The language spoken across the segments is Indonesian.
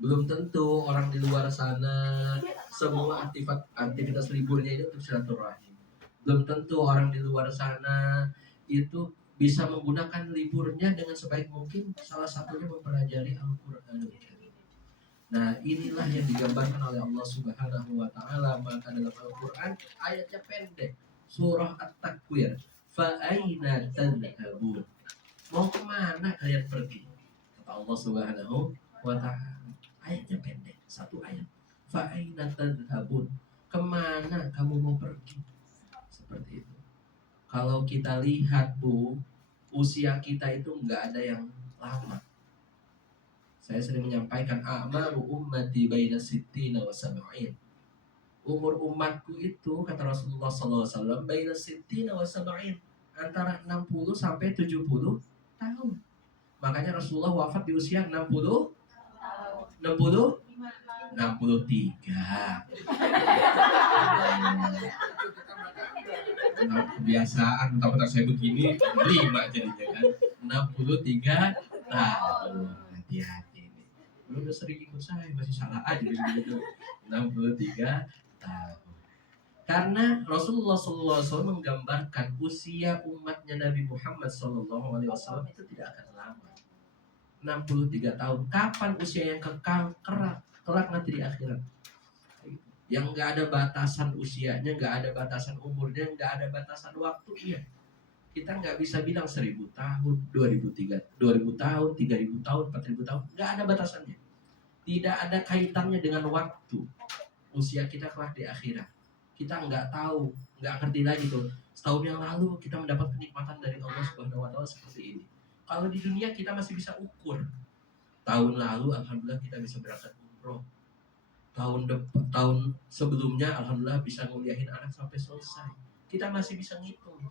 Belum tentu orang di luar sana semua aktivitas liburnya itu untuk silaturahim. Belum tentu orang di luar sana itu bisa menggunakan liburnya dengan sebaik mungkin. Salah satunya mempelajari Al-Qur'anul Karim. Nah, inilah yang digambarkan oleh Allah Subhanahu wa taala. Maka dalam Al-Qur'an ayatnya pendek. Surah At-Takwir. Fa aina tadhhabun? Mau kemana kalian pergi? Kata Allah Subhanahu wa taala. Ayatnya pendek, satu ayat. Fa aina tadhhabun? Kemana kamu mau pergi? Seperti itu. Kalau kita lihat Bu, usia kita itu nggak ada yang lama. Saya sering menyampaikan a'maru ummati baina sittina wa sab'in. Umur umatku itu kata Rasulullah SAW baina sittina wa sab'in, antara 60 sampai 70 tahun. Makanya Rasulullah wafat di usia 60 60 63. Kebiasaan mentang-mentang saya begini 5 jadinya kan. 63 tahun. Hati-hati nih. Lu udah sering ikut saya masih salah aja gitu. 63 tahun. Karena Rasulullah SAW menggambarkan usia umatnya Nabi Muhammad SAW itu tidak akan lama. 63 tahun. Kapan usia yang kekal kelak nanti di akhirat? Yang nggak ada batasan usianya, nggak ada batasan umurnya, nggak ada batasan waktunya. Kita nggak bisa bilang 1000 tahun, 2000 tahun, 3000 tahun, 4000 tahun, nggak ada batasannya. Tidak ada kaitannya dengan waktu. Usia kita kelak di akhirat. Kita nggak tahu, nggak ngerti lagi tuh. Setahun yang lalu kita mendapat kenikmatan dari Allah Subhanahu Wa Taala seperti ini. Kalau di dunia kita masih bisa ukur. Tahun lalu, alhamdulillah kita bisa berangkat umroh. Tahun sebelumnya, alhamdulillah bisa nguliahin anak sampai selesai. Kita masih bisa ngitung.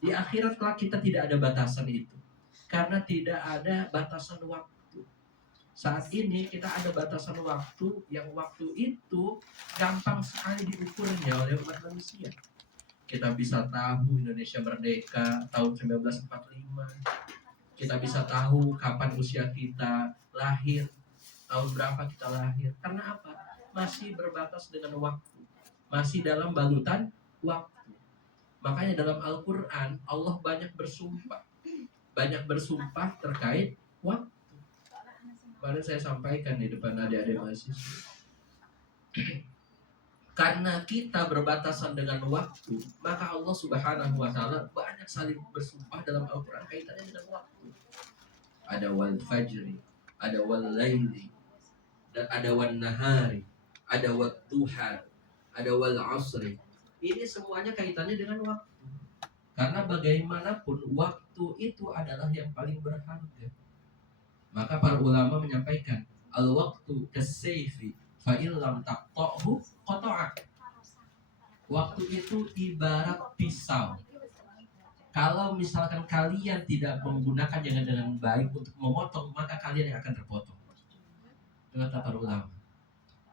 Di akhirat kelak kita tidak ada batasan itu, karena tidak ada batasan waktu. Saat ini kita ada batasan waktu, yang waktu itu gampang sekali diukurnya oleh umat manusia. Kita bisa tahu Indonesia merdeka tahun 1945. Kita bisa tahu kapan usia kita lahir, tahun berapa kita lahir. Karena apa? Masih berbatas dengan waktu, masih dalam balutan waktu. Makanya dalam Al-Quran Allah banyak bersumpah terkait waktu. Kemarin saya sampaikan di depan adik-adik mahasiswa. Karena kita berbatasan dengan waktu, maka Allah Subhanahu wa taala banyak saling bersumpah dalam Al-Qur'an kaitannya dengan waktu. Ada wal fajri, ada wal laili, dan ada wan nahari, ada wat duha, ada wal asri. Ini semuanya kaitannya dengan waktu. Karena bagaimanapun waktu itu adalah yang paling berharga. Maka para ulama menyampaikan al-waqtu kasayfi fa illam taqta'hu qata'ak. Waktu itu ibarat pisau. Kalau misalkan kalian tidak menggunakan dengan baik untuk memotong, maka kalian yang akan terpotong. Dengan kata ulama.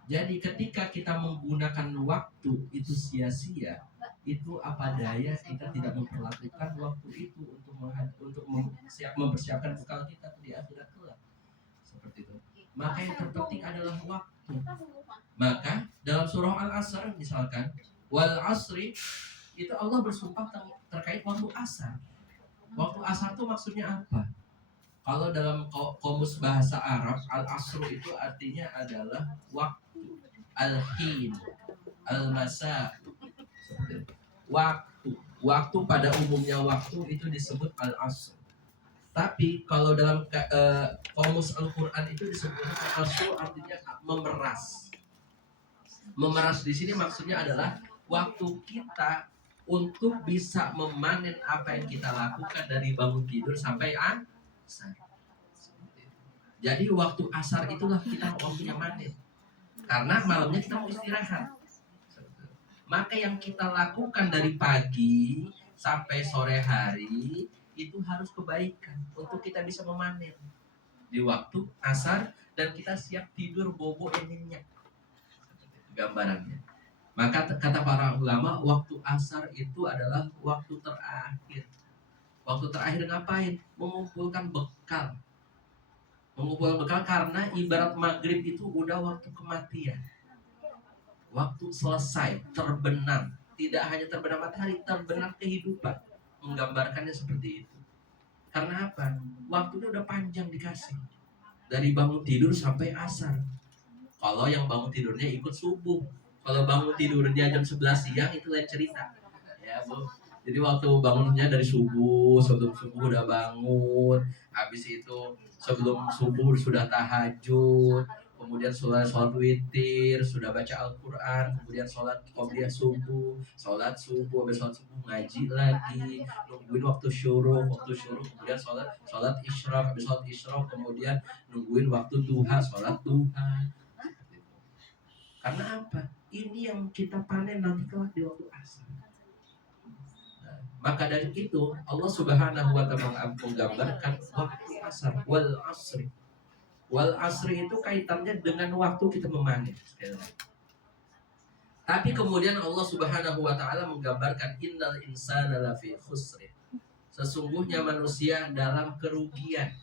Jadi ketika kita menggunakan waktu itu sia-sia, itu apa daya kita tidak memperlakukan waktu itu untuk mempersiapkan bekal kita di akhirat kelak. Seperti itu. Maka yang terpenting adalah waktu. Maka dalam surah Al-Asr misalkan, wal asri, itu Allah bersumpah terkait waktu asar. Waktu asar itu maksudnya apa? Kalau dalam kamus bahasa Arab, al-asru itu artinya adalah waktu, al-hin, al-masa. Waktu pada umumnya waktu itu disebut al-asr. Tapi kalau dalam kamus Al-Quran itu disebut al-asru artinya memeras. Memeras di sini maksudnya adalah waktu kita untuk bisa memanen apa yang kita lakukan dari bangun tidur sampai asar. Jadi waktu asar itulah kita waktunya manen. Karena malamnya kita mau istirahat. Maka yang kita lakukan dari pagi sampai sore hari itu harus kebaikan untuk kita bisa memanen di waktu asar, dan kita siap tidur bobo yang nyenyak. Gambarannya. Maka kata para ulama, waktu asar itu adalah waktu terakhir. Waktu terakhir ngapain? Mengumpulkan bekal. Mengumpulkan bekal karena ibarat maghrib itu udah waktu kematian. Waktu selesai, terbenam. Tidak hanya terbenam matahari, terbenam kehidupan. Menggambarkannya seperti itu. Karena apa? Waktunya udah panjang dikasih. Dari bangun tidur sampai asar. Kalau yang bangun tidurnya ikut subuh. Kalau bangun tidurnya jam 11 siang itu lain cerita. Ya, Bu. Jadi waktu bangunnya dari subuh, sebelum subuh udah bangun, habis itu sebelum subuh sudah tahajud, kemudian sholat witir, sudah baca Al-Quran, kemudian sholat qobliyah subuh, habis sholat subuh ngaji lagi, nungguin waktu syuruk, kemudian sholat isyraq, habis sholat isyraq, kemudian nungguin waktu duha, sholat duha. Karena apa? Ini yang kita panen nanti kelak di waktu asar. Maka dari itu Allah Subhanahu wa taala menggambarkan waktu asar, wal asri. Wal asri itu kaitannya dengan waktu kita memanen. Tapi kemudian Allah Subhanahu wa taala menggambarkan innal insana lafi khusr. Sesungguhnya manusia dalam kerugian.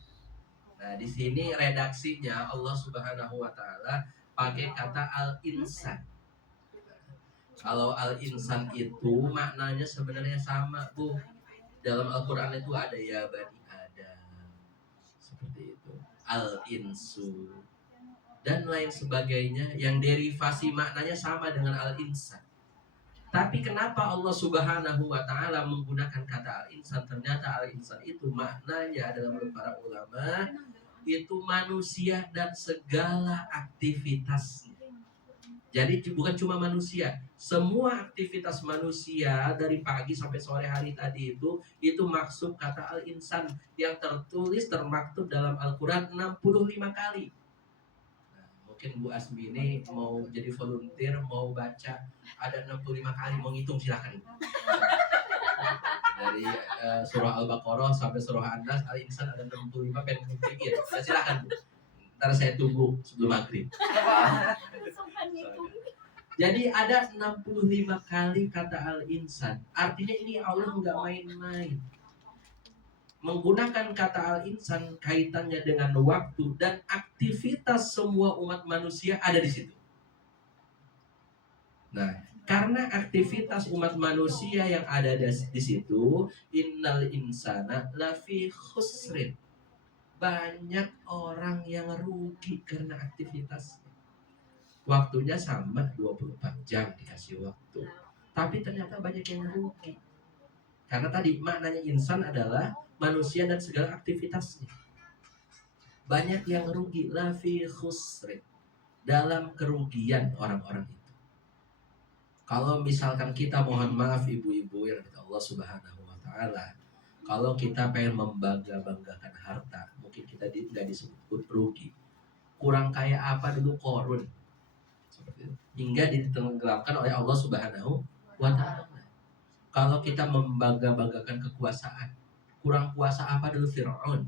Nah, di sini redaksinya Allah Subhanahu wa taala pakai kata al-insan. Kalau al-insan itu maknanya sebenarnya sama, Bu. Dalam Al-Quran itu ada ya bani Adam, seperti itu, al-insu, dan lain sebagainya yang derivasi maknanya sama dengan al-insan. Tapi kenapa Allah Subhanahu wa taala menggunakan kata al-insan? Ternyata al-insan itu maknanya adalah menurut para ulama itu manusia dan segala aktivitasnya. Jadi bukan cuma manusia, semua aktivitas manusia dari pagi sampai sore hari tadi itu maksud kata al-insan yang tertulis termaktub dalam Al-Quran 65 kali. Nah, mungkin Bu Asmi ini mau jadi volunteer, mau baca ada 65 kali, mau ngitung silahkan. Dari surah Al-Baqarah sampai surah An-Nas, al-insan ada 65, pengen pikir. Ya, silahkan Bu. Ntar saya tunggu sebelum maghrib. Jadi ada 65 kali kata al-insan. Artinya ini Allah nggak main-main. Menggunakan kata al-insan kaitannya dengan waktu dan aktivitas semua umat manusia ada di situ. Nah, karena aktivitas umat manusia yang ada di situ, innal insana lafi khusrin. Banyak orang yang rugi karena aktivitasnya. Waktunya sama 24 jam dikasih waktu. Tapi ternyata banyak yang rugi. Karena tadi maknanya insan adalah manusia dan segala aktivitasnya. Banyak yang rugi, lafi khusrin, dalam kerugian orang-orang itu. Kalau misalkan kita, mohon maaf ibu-ibu yang kita Allah Subhanahu wa taala, kalau kita pengen membangga-banggakan harta, mungkin kita tidak disebut rugi. Kurang kaya apa dulu Korun, hingga ditenggelamkan oleh Allah Subhanahu wa taala. Kalau kita membangga-banggakan kekuasaan, kurang kuasa apa dulu Fir'aun,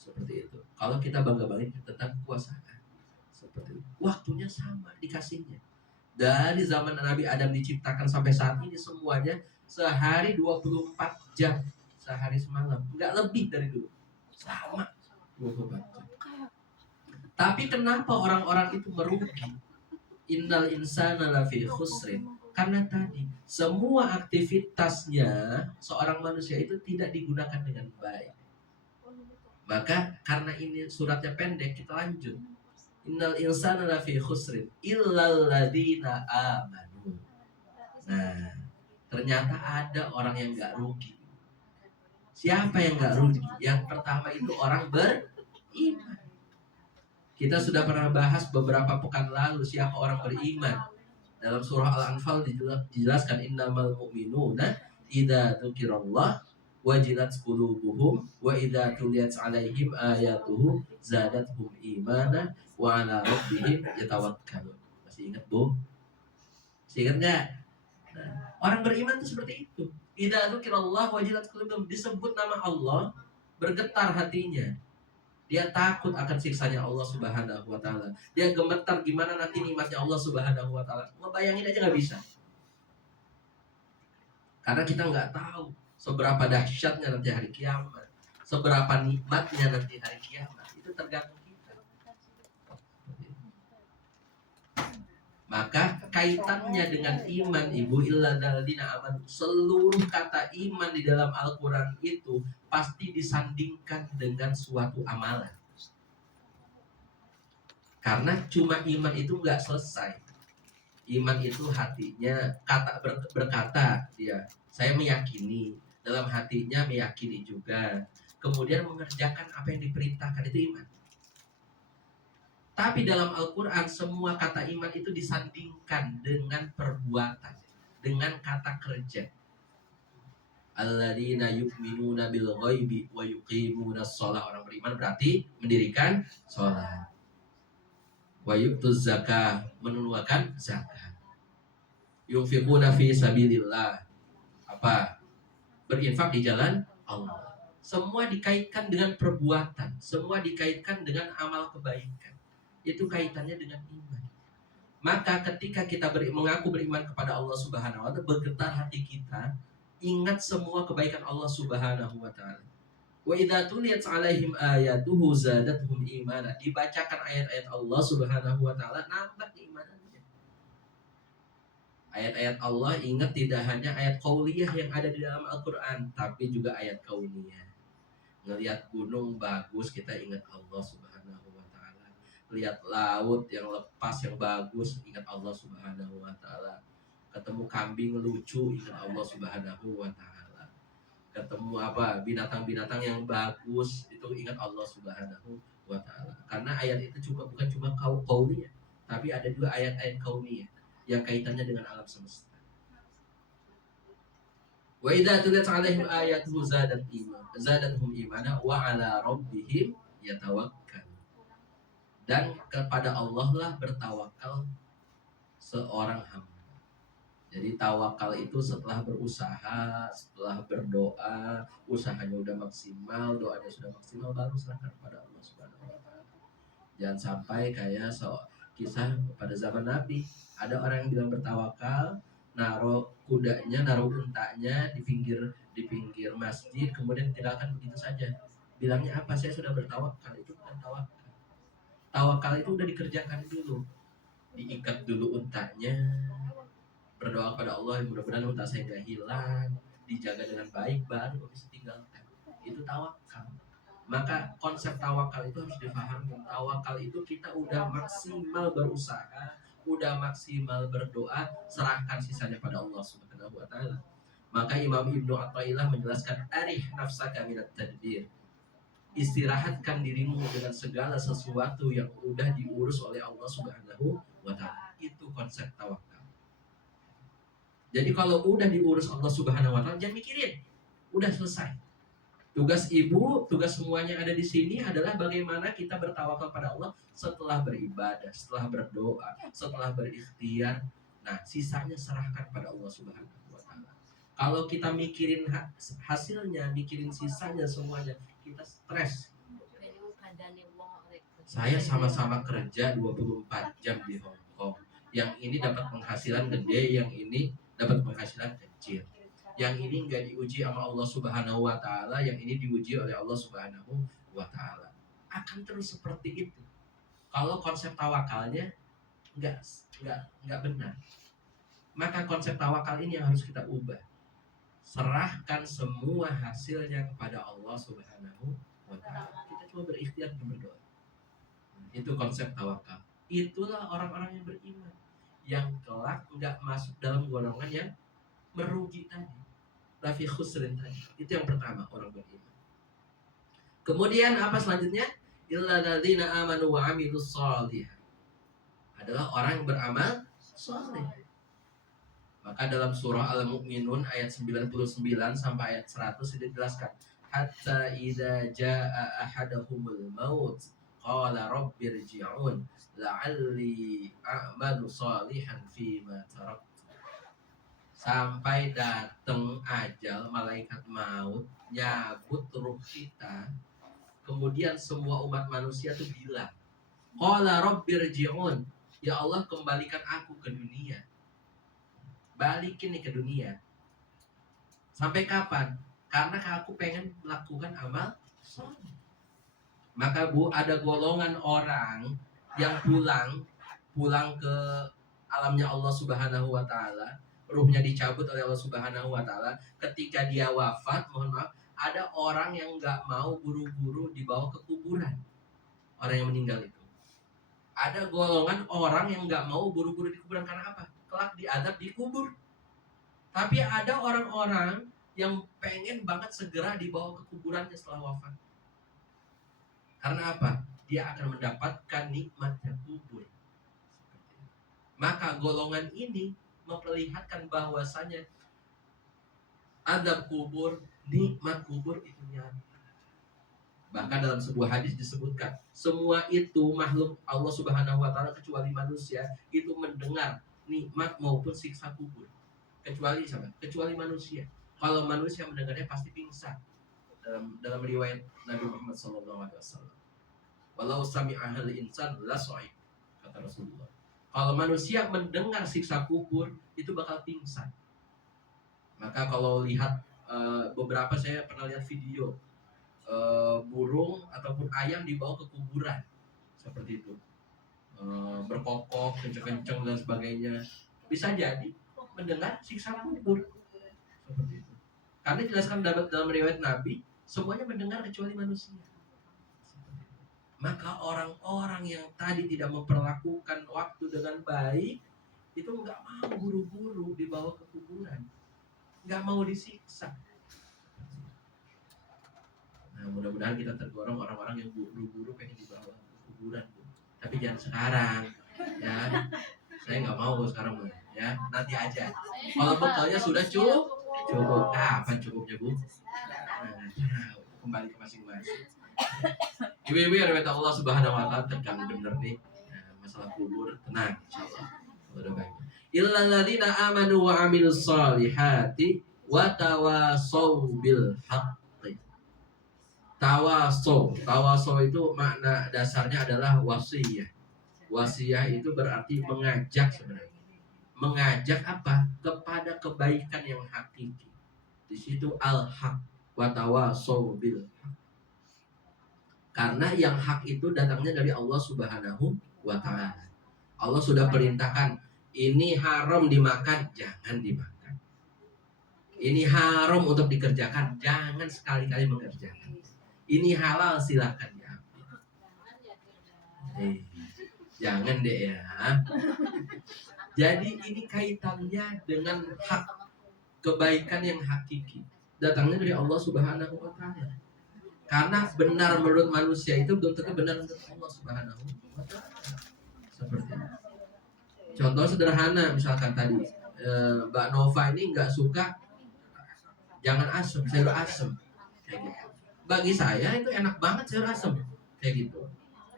seperti itu. Kalau kita bangga-banggakan tentang kekuasaan, seperti itu. Waktunya sama dikasihnya. Dari zaman Nabi Adam diciptakan sampai saat ini semuanya sehari 24 jam, sehari semalam, enggak lebih dari dulu. Sama 24 jam. Tapi kenapa orang-orang itu merugi? Innal insana lafi khusrin. Karena tadi semua aktivitasnya seorang manusia itu tidak digunakan dengan baik. Maka karena ini suratnya pendek, kita lanjut. Innal insana lafi khusrin illal ladzina amanu. Nah, ternyata ada orang yang gak rugi. Siapa yang gak rugi? Yang pertama itu orang beriman. Kita sudah pernah bahas beberapa pekan lalu siapa orang beriman. Dalam surah Al-Anfal dijelaskan innamal mu'minuna idza dzukirallah wajilat qulubuhum wa idza tuliyat 'alaihim ayatuhu zadatuhum imana wa 'ala rabbihim yatawakkalun. Masih ingat, Bu? Masih ingat enggak? Nah, orang beriman itu seperti itu. Idza dzukirallah wajilat qulubuhum, disebut nama Allah, bergetar hatinya. Dia takut akan siksanya Allah Subhanahu wa taala. Dia gemetar gimana nanti nikmatnya Allah Subhanahu wa taala. Ngebayangin aja nggak bisa. Karena kita nggak tahu seberapa dahsyatnya nanti hari kiamat, seberapa nikmatnya nanti hari kiamat. Itu tergantung kita. Maka kaitannya dengan iman, ibu, illa alladzina amanu, seluruh kata iman di dalam Al-Quran itu pasti disandingkan dengan suatu amalan. Karena cuma iman itu nggak selesai. Iman itu hatinya berkata, ya, saya meyakini, dalam hatinya meyakini juga, kemudian mengerjakan apa yang diperintahkan, itu iman. Tapi dalam Al-Quran semua kata iman itu disandingkan dengan perbuatan, dengan kata kerja. Alladzina yu'minuna bil ghaibi wa yuqimuna shalah. Orang beriman berarti mendirikan sholat. Wa yu'tuz zakah, menunaikan zakat. Yunfiquna fi sabilillah, apa? Berinfak di jalan Allah. Semua dikaitkan dengan perbuatan, semua dikaitkan dengan amal kebaikan. Itu kaitannya dengan iman. Maka ketika kita mengaku beriman kepada Allah Subhanahu wa taala, bergetar hati kita, ingat semua kebaikan Allah Subhanahu wa taala. Wa idza tuliyat 'alaihim ayatuhu zadatuhum imana. Dibacakan ayat-ayat Allah Subhanahu wa taala, nambah keimanannya. Ayat-ayat Allah, ingat, tidak hanya ayat qauliyah yang ada di dalam Al-Qur'an, tapi juga ayat kauniyah. Ngelihat gunung bagus, kita ingat Allah Subhanahu wa taala. Lihat laut yang lepas yang bagus, ingat Allah Subhanahu wa taala. Ketemu kambing lucu, ingat Allah Subhanahu wa taala. Ketemu apa? Binatang-binatang yang bagus, itu ingat Allah Subhanahu wa taala. Karena ayat itu bukan cuma qauliyah, tapi ada juga ayat-ayat kauniyah yang kaitannya dengan alam semesta. Wa idza tuliyat 'alaihim ayatuhu zadatuhum imana wa 'ala rabbihim yatawakkal. Dan kepada Allah lah bertawakal seorang hamba. Jadi tawakal itu setelah berusaha, setelah berdoa, usahanya udah maksimal, doanya sudah maksimal, baru serahkan kepada Allah Subhanahu wa taala. Jangan sampai kayak kisah pada zaman Nabi, ada orang yang bilang bertawakal, naruh kudanya, naruh untanya di pinggir masjid, kemudian tinggalkan begitu saja. Bilangnya apa? Saya sudah bertawakal. Itu bukan tawakal. Tawakal itu udah dikerjakan dulu, diikat dulu untanya, berdoa pada Allah, mudah-mudahan unta saya nggak hilang, dijaga dengan baik, baru bisa tinggalkan. Itu tawakal. Maka konsep tawakal itu harus dipahami. Tawakal itu kita udah maksimal berusaha, udah maksimal berdoa, serahkan sisanya pada Allah Subhanahu wa taala. Maka Imam Ibnu Athaillah menjelaskan, arih nafsaka minat tadbir. Istirahatkan dirimu dengan segala sesuatu yang udah diurus oleh Allah Subhanahu wa taala. Itu konsep tawakal. Jadi kalau udah diurus Allah Subhanahu wa taala, jangan mikirin. Udah selesai. Tugas ibu, tugas semuanya ada di sini adalah bagaimana kita bertawakal pada Allah setelah beribadah, setelah berdoa, setelah berikhtiar. Nah, sisanya serahkan pada Allah Subhanahu wa taala. Kalau kita mikirin hasilnya, mikirin sisanya semuanya, kita stres. Saya sama-sama kerja 24 jam di Hong Kong. Yang ini dapat penghasilan gede, yang ini dapat penghasilan kecil. Yang ini nggak diuji sama Allah Subhanahu wa taala, yang ini diuji oleh Allah Subhanahu wa taala. Akan terus seperti itu. Kalau konsep tawakalnya nggak benar. Maka konsep tawakal ini yang harus kita ubah. Serahkan semua hasilnya kepada Allah Subhanahu wa taala. Kita cuma berikhtiar dan berdoa. Itu konsep tawakal. Itulah orang-orang yang beriman, yang kelak nggak masuk dalam golongan yang merugi tadi. Lafi khusrin tadi. Itu yang pertama, orang beriman. Kemudian apa selanjutnya? Illa ladzina amanu wa amilus shalihat. Adalah orang yang beramal saleh. Maka dalam surah Al-Mu'minun ayat 99 sampai ayat 100 dijelaskan, hatta idza jaa ahadahumul maut qala rabbirji'un la'alli a'malu shalihan fima tarak. Sampai datang ajal, malaikat maut nyabut ruh kita. Kemudian semua umat manusia itu bilang, qala rabbirji'un, ya Allah kembalikan aku ke dunia. Balikin nih ke dunia. Sampai kapan? Karena aku pengen melakukan amal soleh. Maka Bu, ada golongan orang yang pulang ke alamnya Allah Subhanahu wa taala, ruhnya dicabut oleh Allah Subhanahu wa taala, ketika dia wafat, mohon maaf, ada orang yang nggak mau buru-buru dibawa ke kuburan. Orang yang meninggal itu. Ada golongan orang yang nggak mau buru-buru di kuburan karena apa? Kelak diadab di kubur. Tapi ada orang-orang yang pengen banget segera dibawa ke kuburannya setelah wafat. Karena apa? Dia akan mendapatkan nikmatnya kubur. Maka golongan ini memperlihatkan bahwasanya adab kubur, nikmat kubur itu nyata. Bahkan dalam sebuah hadis disebutkan, semua itu makhluk Allah Subhanahu wa taala kecuali manusia itu mendengar nikmat maupun siksa kubur. Kecuali siapa? Kecuali manusia. Kalau manusia mendengarnya pasti pingsan. Dalam riwayat Nabi Muhammad SAW. Walau sami'ahal insan la so'ib, kata Rasulullah. Kalau manusia mendengar siksa kubur itu bakal pingsan. Maka kalau lihat beberapa, saya pernah lihat video burung ataupun ayam dibawa ke kuburan seperti itu, berkokok kenceng-kenceng dan sebagainya, bisa jadi mendengar siksa kubur seperti itu. Karena dijelaskan dalam riwayat Nabi, semuanya mendengar kecuali manusia. Maka orang-orang yang tadi tidak memperlakukan waktu dengan baik itu nggak mau buru-buru dibawa ke kuburan, nggak mau disiksa. Nah, mudah-mudahan kita tergolong orang-orang yang buru-buru pengen dibawa ke kuburan, Bu. Tapi jangan sekarang, ya. Saya nggak mau sekarang, Bu. Ya, nanti aja. Kalau bekalnya sudah cukup. Kapan cukupnya, Bu? Nah, kembali ke masing-masing. Ibu-ibu yang dirahmati Allah Subhanahu wa taala, tegang bener nih. Nah, masalah kubur, tenang, insyaallah. Udah baik. Illal ladzina amanu wa amilus solihati wa tawasaw bil haqqi. Tawaso itu makna dasarnya adalah wasiyah. Wasiyah itu berarti mengajak sebenarnya. Mengajak apa? Kepada kebaikan yang hakiki. Di situ al-haq wa tawaso bil haq. Karena yang hak itu datangnya dari Allah Subhanahu wa taala. Allah sudah perintahkan, ini haram dimakan, jangan dimakan. Ini haram untuk dikerjakan, jangan sekali-kali mengerjakan. Ini halal, silahkan diambil. Jangan deh ya. Jadi ini kaitannya dengan hak, kebaikan yang hakiki, datangnya dari Allah Subhanahu wa taala. Karena benar menurut manusia itu belum tentu benar menurut Allah Subhanahu wa taala. Seperti itu. Contoh sederhana, misalkan tadi Mbak Nova ini nggak suka jangan asem, sayur asem, kayak gitu. Bagi saya itu enak banget sayur asem, kayak gitu.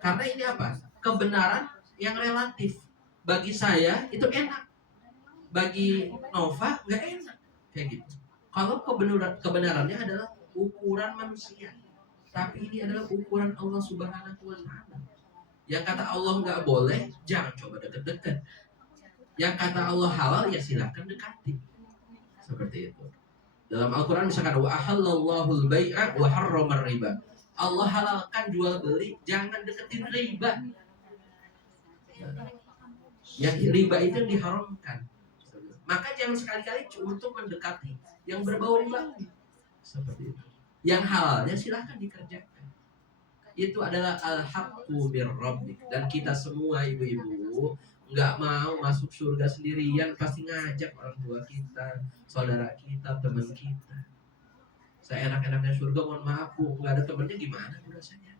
Karena ini apa? Kebenaran yang relatif. Bagi saya itu enak, bagi Nova nggak enak, kayak gitu. Kalau kebenarannya adalah ukuran manusia, tapi ini adalah ukuran Allah Subhanahu wa taala. Yang kata Allah nggak boleh, jangan coba deket-deket. Yang kata Allah halal, ya silahkan dekati. Seperti itu. Dalam Al-Quran misalkan wa ahallallahu al-bai'a wa harrama riba. Allah halalkan jual beli, jangan deketin riba. Yang riba itu diharamkan. Maka jangan sekali-kali untuk mendekati yang berbau riba. Seperti itu. Yang halalnya silahkan dikerjakan. Itu adalah al-haqqu birrabbik. Dan kita semua ibu-ibu nggak mau masuk surga sendirian, pasti ngajak orang tua kita, saudara kita, teman kita. Saya enak-enaknya surga, mohon maaf Bu, nggak ada temennya gimana Bu rasanya?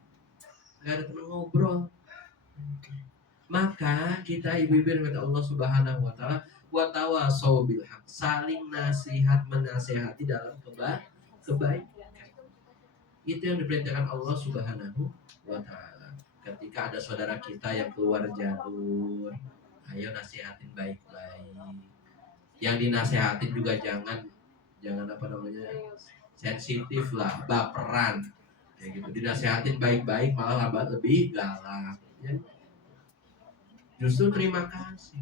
Nggak ada teman ngobrol. Maka kita ibu-ibu yang Allah Subhanahu wa taala wa tawasaw bil haq, saling nasihat menasihati dalam kebaikan. Itu yang diperintahkan Allah Subhanahu wa taala. Ketika ada saudara kita yang keluar jalur, ayo nasihatin baik-baik. Yang dinasehatin juga jangan apa namanya, sensitif lah, baperan, kayak gitu. Dinasehatin baik-baik malah lebih galak. Ya. Justru terima kasih.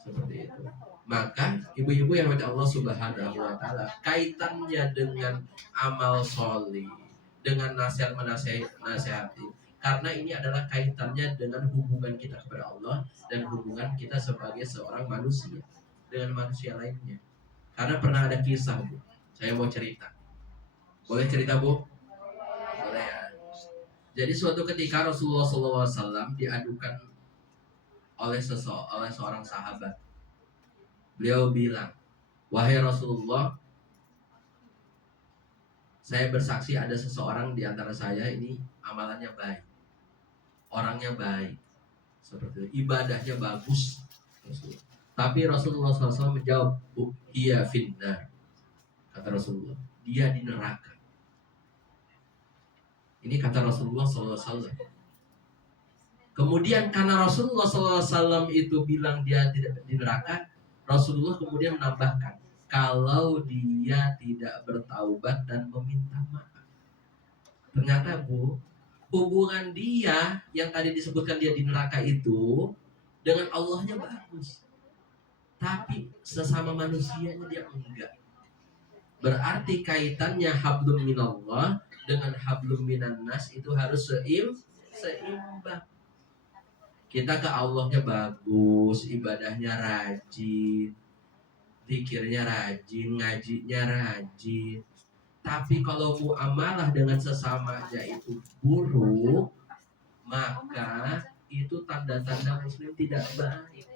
Seperti itu. Maka ibu-ibu yang mati Allah Subhanahu wa taala, kaitannya dengan amal sholih, dengan nasihat menasihati, Karena ini adalah kaitannya dengan hubungan kita kepada Allah dan hubungan kita sebagai seorang manusia dengan manusia lainnya. Karena pernah ada kisah, Bu. Saya mau cerita. Boleh cerita, Bu? Boleh ya. Jadi suatu ketika Rasulullah SAW diadukan oleh seorang sahabat. Beliau bilang, wahai Rasulullah, saya bersaksi ada seseorang di antara saya ini amalannya baik, orangnya baik, seperti itu, ibadahnya bagus. Tapi Rasulullah SAW menjawab, iya finnar. Kata Rasulullah, dia di neraka. Ini kata Rasulullah SAW. Kemudian karena Rasulullah SAW itu bilang dia tidak di neraka, Rasulullah kemudian menambahkan, kalau dia tidak bertaubat dan meminta maaf. Ternyata, Bu, hubungan dia yang tadi disebutkan dia di neraka itu dengan Allahnya bagus, tapi sesama manusianya dia enggak. Berarti kaitannya hablum minallah dengan hablum minan nas itu harus seimbang. Kita ke Allahnya bagus, ibadahnya rajin, zikirnya rajin, ngajinya rajin. Tapi kalau muamalah dengan sesamanya itu buruk, maka itu tanda-tanda muslim tidak baik.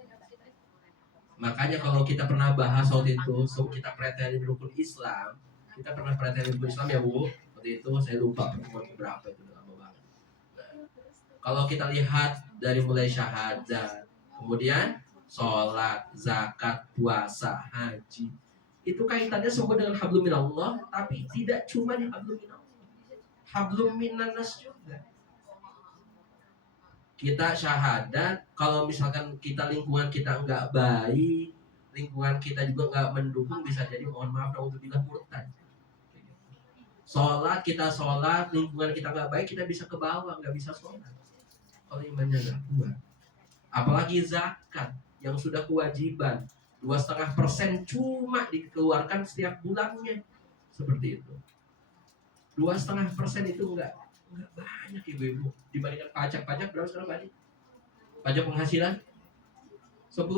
Makanya kalau kita pernah bahas waktu itu, kita pretelin rukun Islam, kita pernah pretelin rukun Islam ya, Bu. Waktu itu saya lupa pertemuan berapa itu, lama banget. Kalau kita lihat dari mulai syahadat, kemudian sholat, zakat, puasa, haji, itu kaitannya semua dengan hablum minallah, tapi tidak cuma di hablum minallah, hablum minannas juga. Kita syahadat, kalau misalkan kita lingkungan kita enggak baik, lingkungan kita juga enggak mendukung, bisa jadi mohon maaf naudzubillah murtad. Sholat, kita sholat, lingkungan kita enggak baik, kita bisa ke bawah, enggak bisa sholat kalau imannya enggak kuat. Apalagi zakat yang sudah kewajiban 2,5% cuma dikeluarkan setiap bulannya, seperti itu. 2,5% itu enggak banyak, ibu-ibu. Dibandingkan pajak berapa sekarang Pak? Pajak penghasilan 10%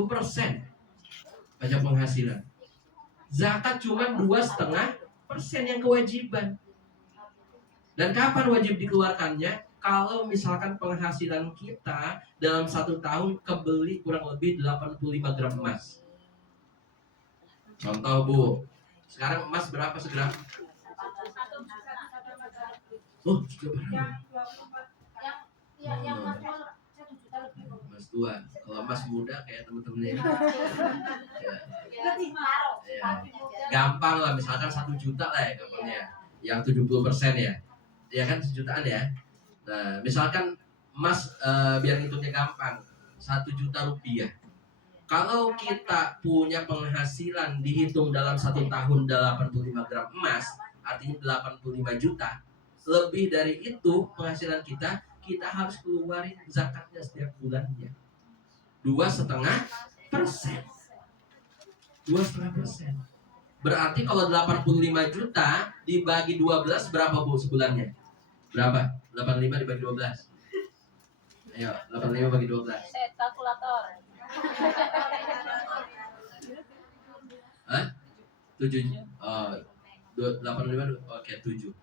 pajak penghasilan. Zakat cuma 2,5% yang kewajiban. Dan kapan wajib dikeluarkannya? Kalau misalkan penghasilan kita dalam 1 tahun kebeli kurang lebih 85 gram emas. Contoh, Bu, sekarang emas berapa segram? Oh, yang emas 2. Kalau emas muda kayak temen-temennya ya. Gampang lah, misalkan 1 juta lah ya gampangnya. Yang 70% ya. Ya kan, sejutaan ya. Nah, misalkan emas biar hitungnya gampang, 1 juta rupiah. Kalau kita punya penghasilan dihitung dalam 1 tahun 85 gram emas, artinya 85 juta. Lebih dari itu penghasilan kita harus keluarin zakatnya setiap bulannya 2,5%. 2,5%. Berarti kalau 85 juta dibagi 12 berapa, Bu, sebulannya? Berapa? 85 dibagi 12. Ayo, 85 bagi 12. Kalkulator. Hah? 7. Oh, 85, oke, 7.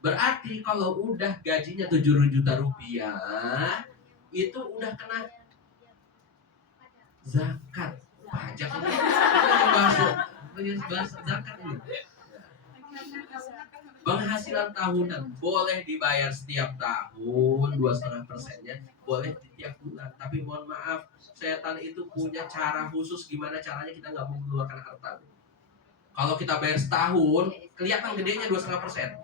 Berarti kalau udah gajinya 7 juta rupiah, itu udah kena zakat. Pajak ini bahas zakat ini. Penghasilan tahunan boleh dibayar setiap tahun 2,5%-nya, boleh di tiap bulan. Tapi mohon maaf, setan itu punya cara khusus gimana caranya kita nggak mau mengeluarkan harta. Kalau kita bayar setahun, kelihatan gedenya 2,5%.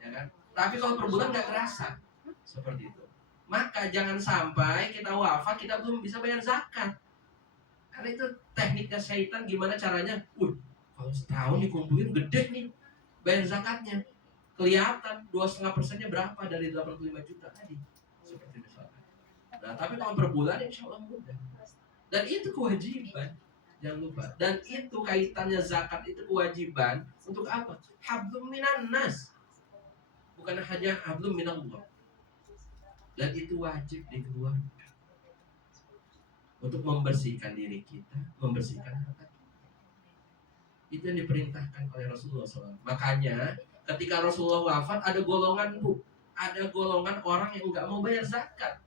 Ya kan? Tapi kalau per bulan nggak kerasa seperti itu. Maka jangan sampai kita wafat kita belum bisa bayar zakat, karena itu tekniknya syaitan. Gimana caranya? Kalau setahun dikumpulin gede nih bayar zakatnya, kelihatan 2,5%-nya berapa dari 85 juta tadi, seperti misalnya. Nah, tapi kalau per bulan insya Allah mudah. Dan itu kewajiban, jangan lupa. Dan itu kaitannya zakat itu kewajiban untuk apa? Hablum minan nas, bukan hanya hablum minallah. dan itu wajib dikeluarkan untuk membersihkan diri kita, membersihkan harta kita. Itu yang diperintahkan oleh Rasulullah SAW. Makanya ketika Rasulullah wafat ada golongan orang yang nggak mau bayar zakat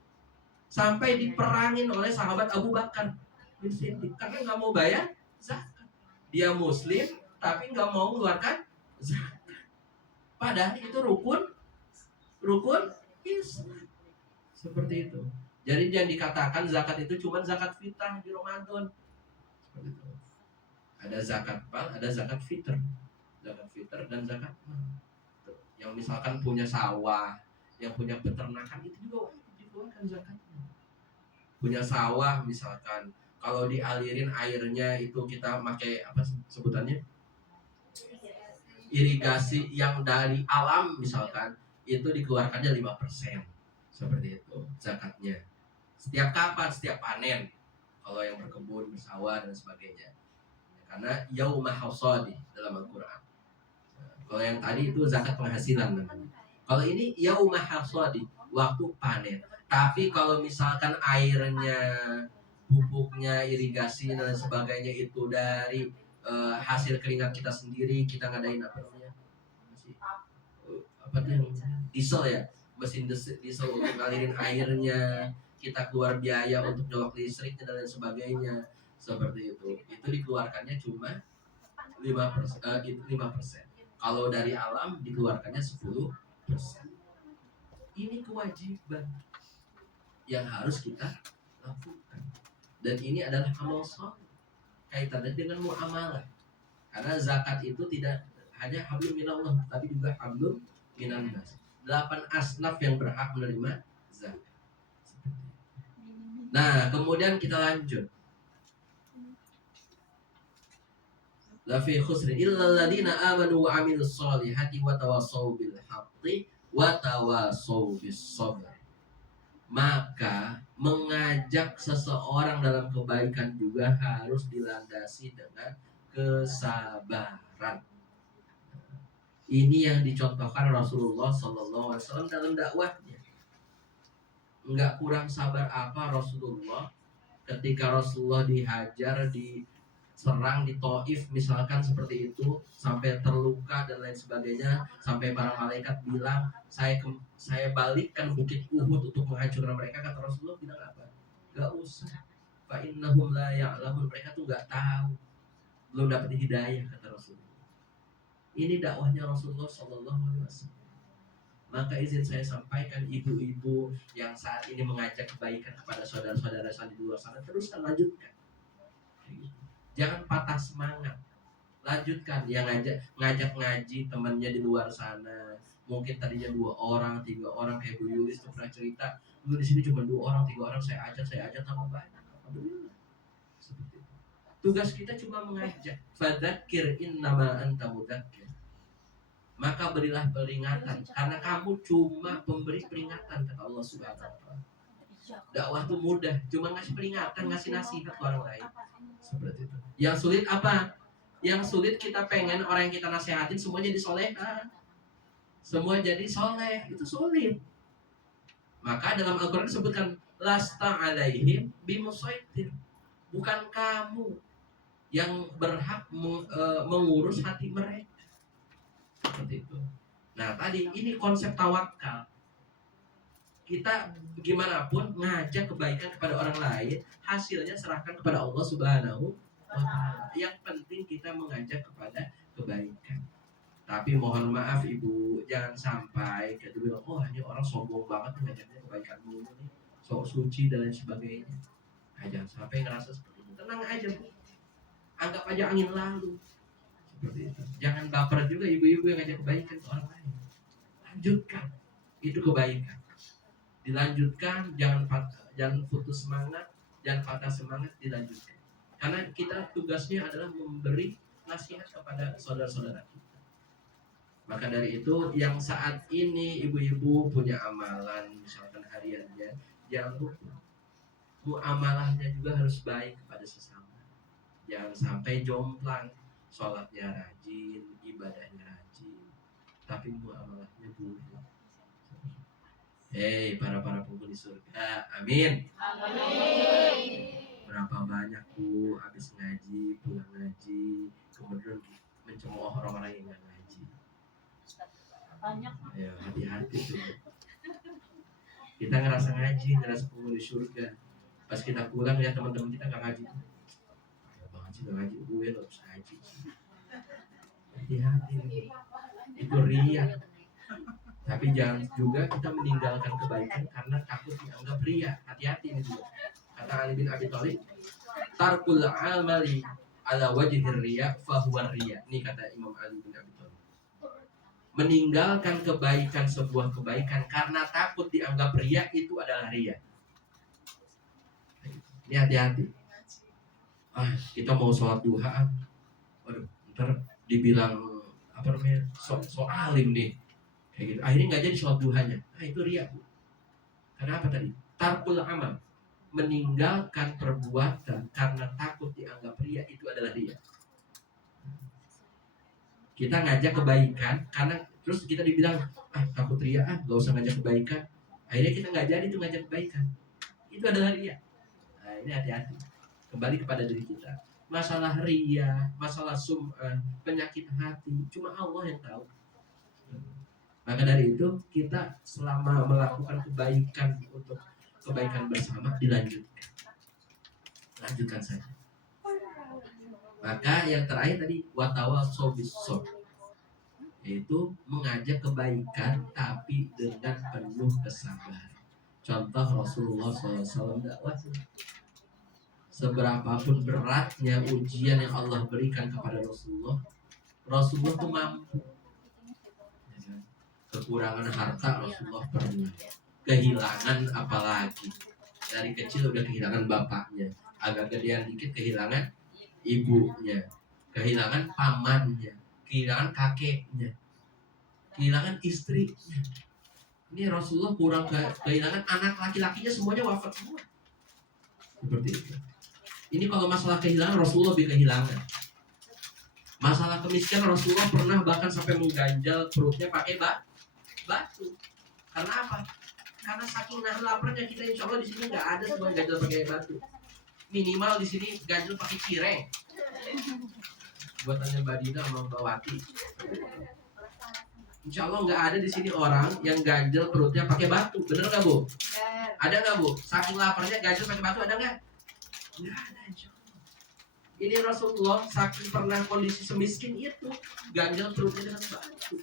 sampai diperangin oleh sahabat Abu Bakar bin Siddiq karena nggak mau bayar zakat. Dia Muslim tapi nggak mau mengeluarkan zakat. Padahal itu rukun Islam. Seperti itu. Jadi yang dikatakan zakat itu cuma zakat fitrah di Ramadan. Seperti itu. Ada zakat mal, ada zakat fitr. Zakat fitr dan zakat mal. Yang misalkan punya sawah, yang punya peternakan itu juga wajib dikeluarkan zakatnya. Punya sawah misalkan, kalau dialirin airnya itu kita pakai apa sebutannya? Irigasi yang dari alam misalkan, itu dikeluarkannya 5%. Seperti itu zakatnya. Setiap kapan? Setiap panen. Kalau yang berkebun, bersawah dan sebagainya. Karena yaumah hasadi dalam Al-Qur'an. Kalau yang tadi itu zakat penghasilan namanya. Kalau ini yaumah hasadi, waktu panen. Tapi kalau misalkan airnya, pupuknya, irigasi dan sebagainya itu dari hasil keringat kita sendiri, kita ngadain apa namanya? Apa tuh yang diesel ya? Mesin diesel untuk ngalirin airnya, kita keluar biaya untuk nyolok listriknya dan lain sebagainya. Seperti itu dikeluarkannya cuma 5%. Kalau dari alam dikeluarkannya 10%. Ini kewajiban yang harus kita lakukan. Dan ini adalah amal saleh kaitannya dengan muamalah. Karena zakat itu tidak hanya hablum minallah, tapi juga hablum minan nas. 8 asnaf yang berhak menerima zakat. Nah, kemudian kita lanjut. La fi khusrin illa alladziina aamanu wa 'amilus shalihati wa tawassaw bil haqqi wa tawassaw bis sabr. Maka mengajak seseorang dalam kebaikan juga harus dilandasi dengan kesabaran. Ini yang dicontohkan Rasulullah SAW dalam dakwahnya. Enggak kurang sabar apa Rasulullah ketika Rasulullah dihajar, diserang di Taif misalkan seperti itu, sampai terluka dan lain sebagainya, sampai para malaikat bilang saya balikkan bukit Uhud untuk menghancurkan mereka. Kata Rasulullah bilang apa? Gak usah. Fa innahum la ya'lamun, mereka tuh gak tahu, belum dapat hidayah, kata Rasulullah. Ini dakwahnya Rasulullah SAW. Maka izin saya sampaikan, ibu-ibu yang saat ini mengajak kebaikan kepada saudara-saudara di luar sana, teruskan, lanjutkan. Jangan patah semangat, lanjutkan. Yang ngajak ngaji temannya di luar sana, mungkin tadinya 2 orang, 3 orang, kayak Bu Yulis tuh pernah cerita, dulu di sini cuma 2 orang, 3 orang saya ajak tambah banyak. Alhamdulillah. Seperti itu. Tugas kita cuma mengajak. Fadzakir innama anta mudzakir. Maka berilah peringatan, karena kamu cuma pemberi peringatan, kata Allah Subhanahu wa taala. Dakwah itu mudah, cuma ngasih peringatan, ngasih nasihat ke orang lain. Seperti itu. Yang sulit apa? Yang sulit kita pengen orang yang kita nasihatin semuanya jadi soleha, semua jadi soleh, itu sulit. Maka dalam Al-Quran disebutkan lasta alaihim bimusaitir. Bukan kamu yang berhak mengurus hati mereka. Seperti itu. Nah, tadi ini konsep tawakal. Kita gimana pun ngajak kebaikan kepada orang lain, hasilnya serahkan kepada Allah Subhanahu wa taala. Yang penting kita mengajak kepada kebaikan. Tapi mohon maaf Ibu, jangan sampai kita bilang, oh ini orang sombong banget ngajaknya kebaikan dulu nih, sok suci dan lain sebagainya. Nah, jangan sampai ngerasa seperti itu. Tenang aja Bu, anggap aja angin lalu. Seperti itu. Jangan baper juga ibu-ibu yang ngajak kebaikan ke orang lain. Lanjutkan, itu kebaikan. Dilanjutkan, jangan putus semangat, jangan patah semangat, dilanjutkan. Karena kita tugasnya adalah memberi nasihat kepada saudara-saudara kita. Maka dari itu, yang saat ini ibu-ibu punya amalan, misalkan hariannya, jangan lupa muamalahnya juga harus baik kepada sesama. Jangan sampai jomplang. Sholatnya rajin, ibadahnya rajin, tapi muamalahnya buruk. Hei para penghuni surga, amin. Amin. Berapa banyak Bu habis ngaji, pulang ngaji, kemudian mencemooh orang-orang yang nggak ngaji. Banyak. Ya hati-hati tuh. Kita ngerasa ngaji, ngerasa penghuni surga. Pas kita pulang ya teman-teman kita nggak ngaji. Banget sih nggak ngaji, gue lo bisa ngaji. Hati-hati nih. Itu ria. Tapi jangan juga kita meninggalkan kebaikan karena takut dianggap ria. Hati-hati nih juga. Kata Ali bin Abi Thalib, tarkul amali ala wajhir riya fahuwa riya. Ini kata Imam Ali bin Abi Thalib. Meninggalkan kebaikan, sebuah kebaikan karena takut dianggap ria, itu adalah ria. Ini hati-hati. Kita mau sholat duha, waduh, ntar dibilang apa namanya, so alim nih, kayak gitu. Akhirnya nggak jadi sholat duhanya. Itu ria, Bu. Karena apa tadi? Tarkul amal, meninggalkan perbuatan karena takut dianggap ria, itu adalah ria. Kita ngajak kebaikan karena terus kita dibilang takut ria, gak usah ngajak kebaikan. Akhirnya kita nggak jadi tuh ngajak kebaikan. Itu adalah ria. Nah, ini hati-hati. Kembali kepada diri kita. Masalah ria, masalah sum'ah, penyakit hati, cuma Allah yang tahu. Maka dari itu kita selama melakukan kebaikan untuk kebaikan bersama dilanjutkan. Lanjutkan saja. Maka yang terakhir tadi watawasau bis-sabr, yaitu mengajak kebaikan tapi dengan penuh kesabaran. Contoh Rasulullah SAW dakwah. Seberapapun beratnya ujian yang Allah berikan kepada Rasulullah, Rasulullah itu mampu. Kekurangan harta Rasulullah pernah, kehilangan apalagi. Dari kecil udah kehilangan bapaknya, agak gedean dikit kehilangan ibunya, kehilangan pamannya, kehilangan kakeknya, kehilangan istrinya. Ini Rasulullah kurang kehilangan anak laki-lakinya, semuanya wafat semua. Seperti itu. Ini kalau masalah kehilangan, Rasulullah lebih kehilangan. Masalah kemiskinan, Rasulullah pernah bahkan sampai mengganjal perutnya pakai batu. Karena apa? Karena saking nahan laparnya kita, insya Allah di sini nggak ada semua ganjal pakai batu. Minimal di sini ganjal pakai cireng. Buatannya Mbak Dina sama Mbak Wati. Insya Allah nggak ada di sini orang yang ganjel perutnya pakai batu, bener nggak Bu? Ada nggak Bu? Saking laparnya ganjel pakai batu, ada nggak? Nggak ada, insya Allah. Ini Rasulullah saking pernah kondisi semiskin itu, ganjel perutnya dengan batu.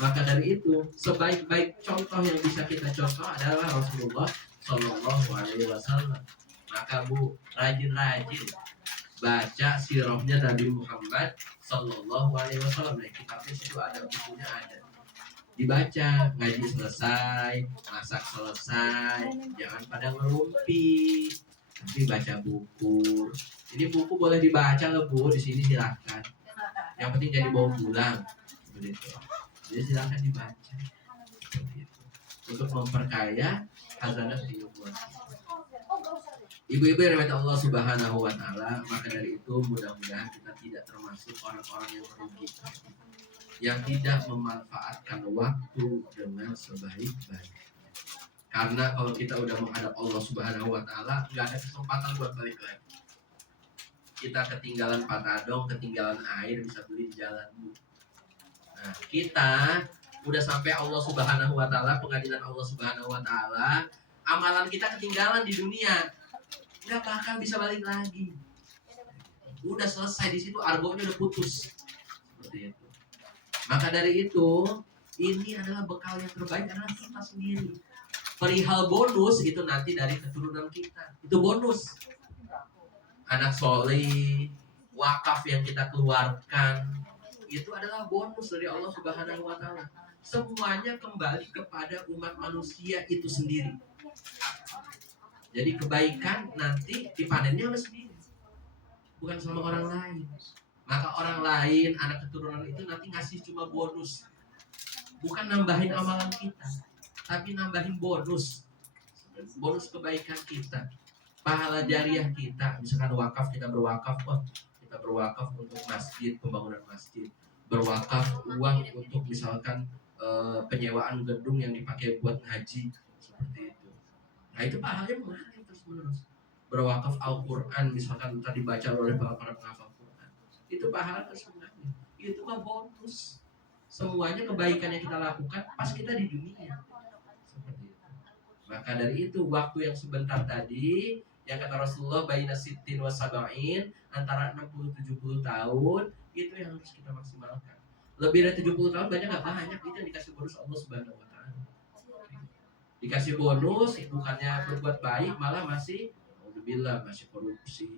Maka dari itu, sebaik-baik contoh yang bisa kita contoh adalah Rasulullah Shallallahu Alaihi Wasallam. Maka Bu, rajin-rajin baca sirahnya Nabi Muhammad Sallallahu Alaihi Wasallam. Nah, kitabnya situ ada, bukunya ada. Dibaca, ngaji selesai, masak selesai, jangan pada ngerumpi, tapi baca buku. Ini buku boleh dibaca loh Bu, di sini silakan. Yang penting jadi bawa pulang, begitu. Jadi silakan dibaca, seperti itu. Untuk memperkaya khazanah kehidupan. Ibu-ibu yang dirahmati Allah Subhanahu wa Ta'ala, maka dari itu mudah-mudahan kita tidak termasuk orang-orang yang merugi, yang tidak memanfaatkan waktu dengan sebaik-baiknya. Karena kalau kita udah menghadap Allah Subhanahu wa Ta'ala, nggak ada kesempatan buat balik lagi. Kita ketinggalan patadong, ketinggalan air, bisa beli di jalan Bu. Nah, kita udah sampai Allah Subhanahu wa Ta'ala, pengadilan Allah Subhanahu wa Ta'ala, amalan kita ketinggalan di dunia, nggak bakal bisa balik lagi. Udah selesai di situ, argonya udah putus. Seperti itu. Maka dari itu, ini adalah bekal yang terbaik adalah kita sendiri. Perihal bonus itu nanti dari keturunan kita. Itu bonus. Anak soleh, wakaf yang kita keluarkan, itu adalah bonus dari Allah Subhanahu wa Ta'ala. Semuanya kembali kepada umat manusia itu sendiri. Jadi kebaikan nanti dipanennya oleh sendiri, bukan sama orang lain. Maka orang lain, anak keturunan itu nanti ngasih cuma bonus, bukan nambahin amalan kita, tapi nambahin bonus kebaikan kita, pahala jariah kita. Misalkan wakaf, kita berwakaf, kita berwakaf untuk masjid, pembangunan masjid, berwakaf uang untuk misalkan penyewaan gedung yang dipakai buat ngaji seperti itu. Nah itu pahalanya mengalir terus menerus. Berwakaf Al-Quran misalkan tadi baca oleh para penghafal Quran, itu pahala terus mengalir. Itu mah bonus. Semuanya kebaikan yang kita lakukan pas kita di dunia. Seperti itu. Maka dari itu waktu yang sebentar tadi yang kata Rasulullah baina sittin wa sab'in, antara 60-70 tahun, itu yang harus kita maksimalkan. Lebih dari 70 tahun banyak nggak banyak, itu yang dikasih bonus Allah Subhanahu wa taala. Dikasih bonus bukannya berbuat baik malah masih alhamdulillah masih korupsi.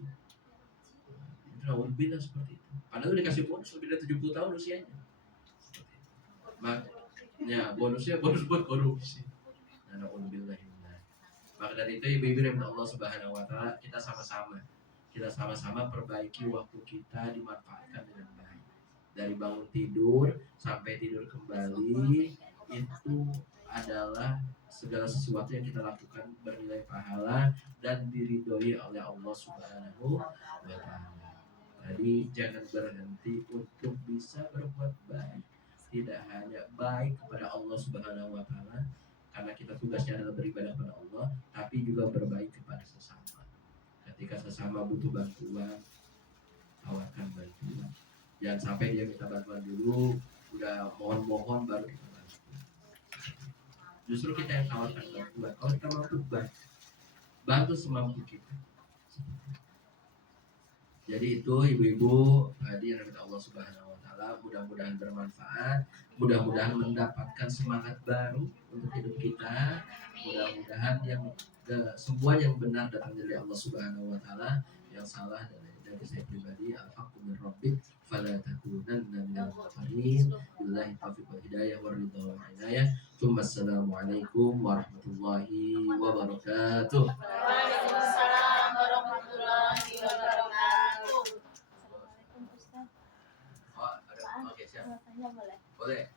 Itu alhamdulillah seperti itu. Padahal dikasih bonus lebih dari 70 tahun usianya. Makanya bonusnya bonus buat korupsi. Nah, alhamdulillah. Maka dari itu ibu-ibu yang Allah Subhanahu wa taala, kita sama-sama perbaiki waktu kita, dimanfaatkan dengan baik. Dari bangun tidur sampai tidur kembali, itu adalah segala sesuatu yang kita lakukan bernilai pahala dan diridhoi oleh Allah Subhanahu wa taala. Jadi jangan berhenti untuk bisa berbuat baik. Tidak hanya baik kepada Allah Subhanahu wa taala, karena kita tugasnya adalah beribadah kepada Allah, tapi juga berbaik kepada sesama. Ketika sesama butuh bantuan, tawarkan bantuan. Jangan sampai dia minta bantuan dulu, udah mohon-mohon baru kita bantu. Justru kita yang tawarkan bantuan. Kalau kita mampu bantu semampu kita. Jadi itu ibu-ibu tadi yang dari Allah Subhanahu wa taala, mudah-mudahan bermanfaat, mudah-mudahan mendapatkan semangat baru untuk hidup kita. Mudah-mudahan semua yang benar datang dari Allah Subhanahu wa taala, yang salah dari saya pribadi, al-haqqu min rabbik fala takunanna minal mumtarin. Billahi taufiq wal hidayah wa ridha wal inayah. Assalamualaikum warahmatullahi wabarakatuh. Waalaikumsalam warahmatullahi wabarakatuh. Oke, siap. Tanya boleh? Boleh.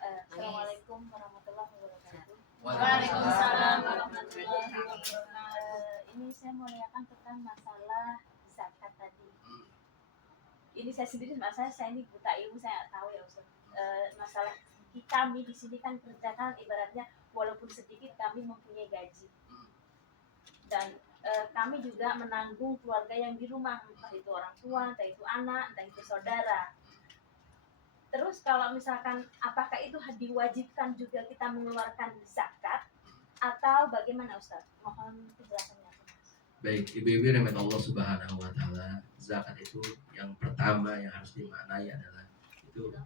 Assalamualaikum warahmatullahi wabarakatuh. Waalaikumsalam warahmatullahi wabarakatuh. Ini saya mau tanyakan tentang masalah zakat tadi. Ini saya sendiri, masalah saya ini buta ilmu, saya nggak tahu ya Ustaz. Masalah kami di sini kan kerjakan ibaratnya walaupun sedikit kami mempunyai gaji dan kami juga menanggung keluarga yang di rumah, entah itu orang tua, entah itu anak, entah itu saudara. Terus kalau misalkan apakah itu diwajibkan juga kita mengeluarkan zakat atau bagaimana Ustaz? Mohon penjelasannya. Baik, ibu-ibu yang Allah Subhanahu wa taala, zakat itu yang pertama yang harus dimaknai adalah itu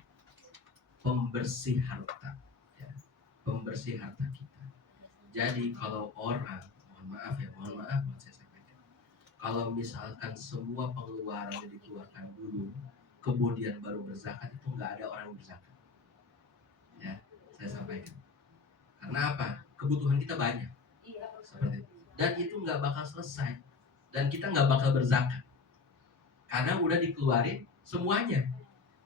pembersih harta, ya. Pembersih harta kita. Jadi kalau orang, mohon maaf saya sampaikan, kalau misalkan semua pengeluaran yang dikeluarkan dulu kemudian baru berzakat, itu nggak ada orang yang berzakat, ya saya sampaikan. Karena apa? Kebutuhan kita banyak, seperti itu. Dan itu nggak bakal selesai, dan kita nggak bakal berzakat karena udah dikeluarin semuanya.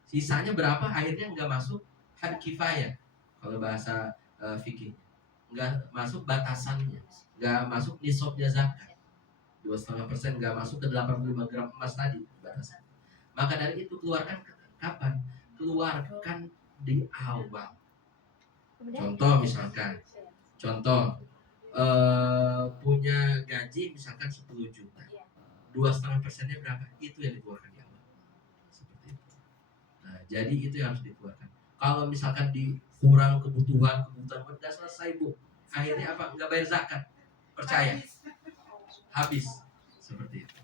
Sisanya berapa akhirnya nggak masuk had kifayah kalau bahasa fikih, nggak masuk batasannya, nggak masuk nisabnya zakat. 2,5% nggak masuk ke 85 gram emas tadi batasan. Maka dari itu keluarkan kapan? Keluarkan di awal. Contoh misalkan, punya gaji misalkan 10 juta, 2,5%-nya berapa? Itu yang dikeluarkan di awal. Seperti itu. Nah, jadi itu yang harus dikeluarkan. Kalau misalkan dikurang kebutuhan nggak selesai bu, akhirnya apa? Nggak bayar zakat. Percaya, habis. Seperti itu.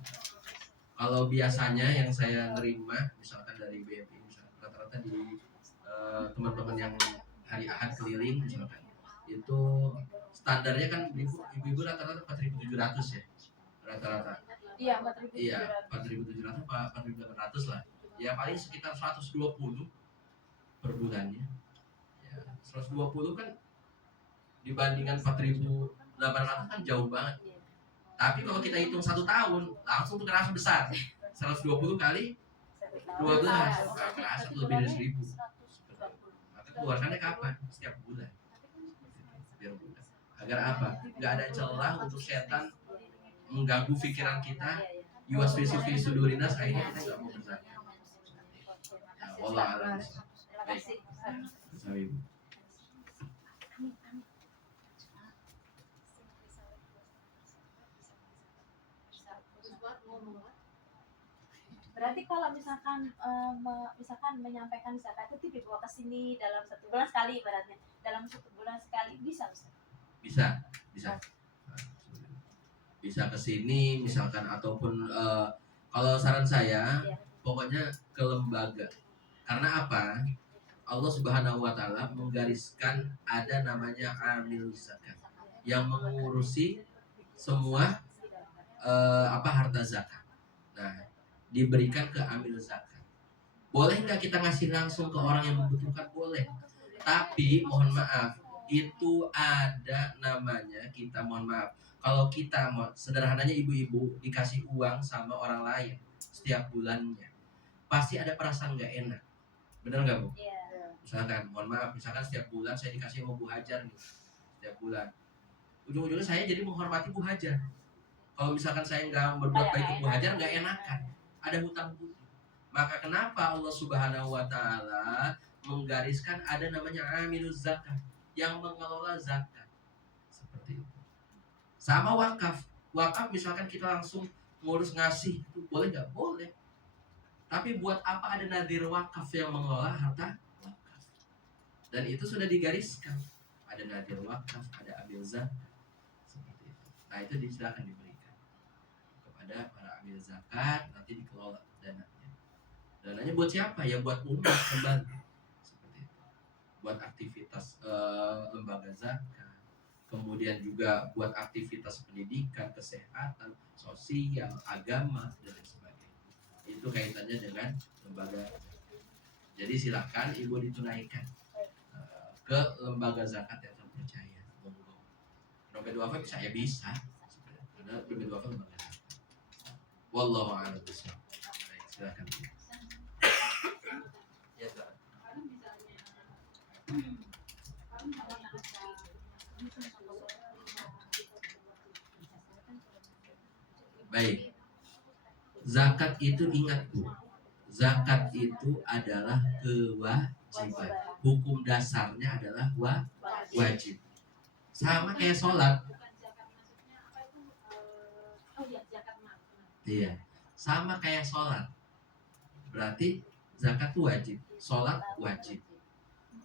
Kalau biasanya yang saya nerima misalkan dari BMI, misalkan rata-rata di teman-teman yang hari Ahad keliling misalkan, itu standarnya kan ibu-ibu rata-rata 4.700 ya, rata-rata. Iya, 4.700. Iya, 4.700 4.800 lah. Ya paling sekitar 120 per bulannya. Ya, 120 kan dibandingkan 4.800 kan jauh banget. Tapi kalau kita hitung 1 tahun, langsung tuh kerasa besar. 120 kali 12, nggak kerasa tuh lebih dari 1.000. Maka keluarkannya kapan? Setiap bulan. Biar mudah. Agar apa? Nggak ada celah untuk setan mengganggu pikiran kita. Yuwaswisu fi sudurinas, akhirnya kita nggak mau berzakat. Ya, wallah alam. Baik. Bersama ibu. Berarti kalau misalkan misalkan menyampaikan zakat itu dibawa ke sini dalam 1 bulan sekali ibaratnya. Dalam 1 bulan sekali bisa Ustaz? Bisa, bisa. Bisa ke sini misalkan ataupun kalau saran saya Iya. pokoknya ke lembaga. Karena apa? Allah Subhanahu wa taala menggariskan ada namanya amil zakat yang mengurusi semua harta zakat. Nah, diberikan ke amil zakat. Boleh nggak kita ngasih langsung ke orang yang membutuhkan? Boleh. Tapi mohon maaf, itu ada namanya kita mohon maaf. Kalau kita sederhananya ibu-ibu dikasih uang sama orang lain setiap bulannya, pasti ada perasaan nggak enak. Benar nggak Bu? Iya. Misalkan, mohon maaf, misalkan setiap bulan saya dikasih sama Bu Hajar nih, setiap bulan. Ujung-ujungnya saya jadi menghormati Bu Hajar. Kalau misalkan saya nggak berbuat baik ke Bu Hajar, nggak enakan. Ada hutang budi. Maka kenapa Allah Subhanahu wa taala menggariskan ada namanya amiluz zakat yang mengelola zakat. Seperti itu. Sama wakaf. Wakaf misalkan kita langsung ngurus ngasih, itu boleh nggak? Boleh. Tapi buat apa ada nadir wakaf yang mengelola harta wakaf? Dan itu sudah digariskan. Ada nadir wakaf, ada amil zakat. Seperti itu. Nah itu silakan diberikan kepada para amil zakat, nanti dikelola dananya. Dananya buat siapa? Ya buat umat kembali. Seperti itu. Buat aktivitas lembaga zakat. Kemudian juga buat aktivitas pendidikan, kesehatan, sosial, agama, dan lain sebagainya. Itu kaitannya dengan lembaga. Jadi silakan ibu ditunaikan ke lembaga zakat yang terpercaya. Monggo. Dompet duafa bisa ya bisa. Karena dompet duafa lembaga zakat. Wallahu a'lam bishawab. Baik, silakan. Ya, silakan. Baik. Zakat itu ingat Bu. Zakat itu adalah kewajiban. Hukum dasarnya adalah wajib. Sama kayak sholat. Iya. Sama kayak sholat. Berarti zakat itu wajib, sholat wajib.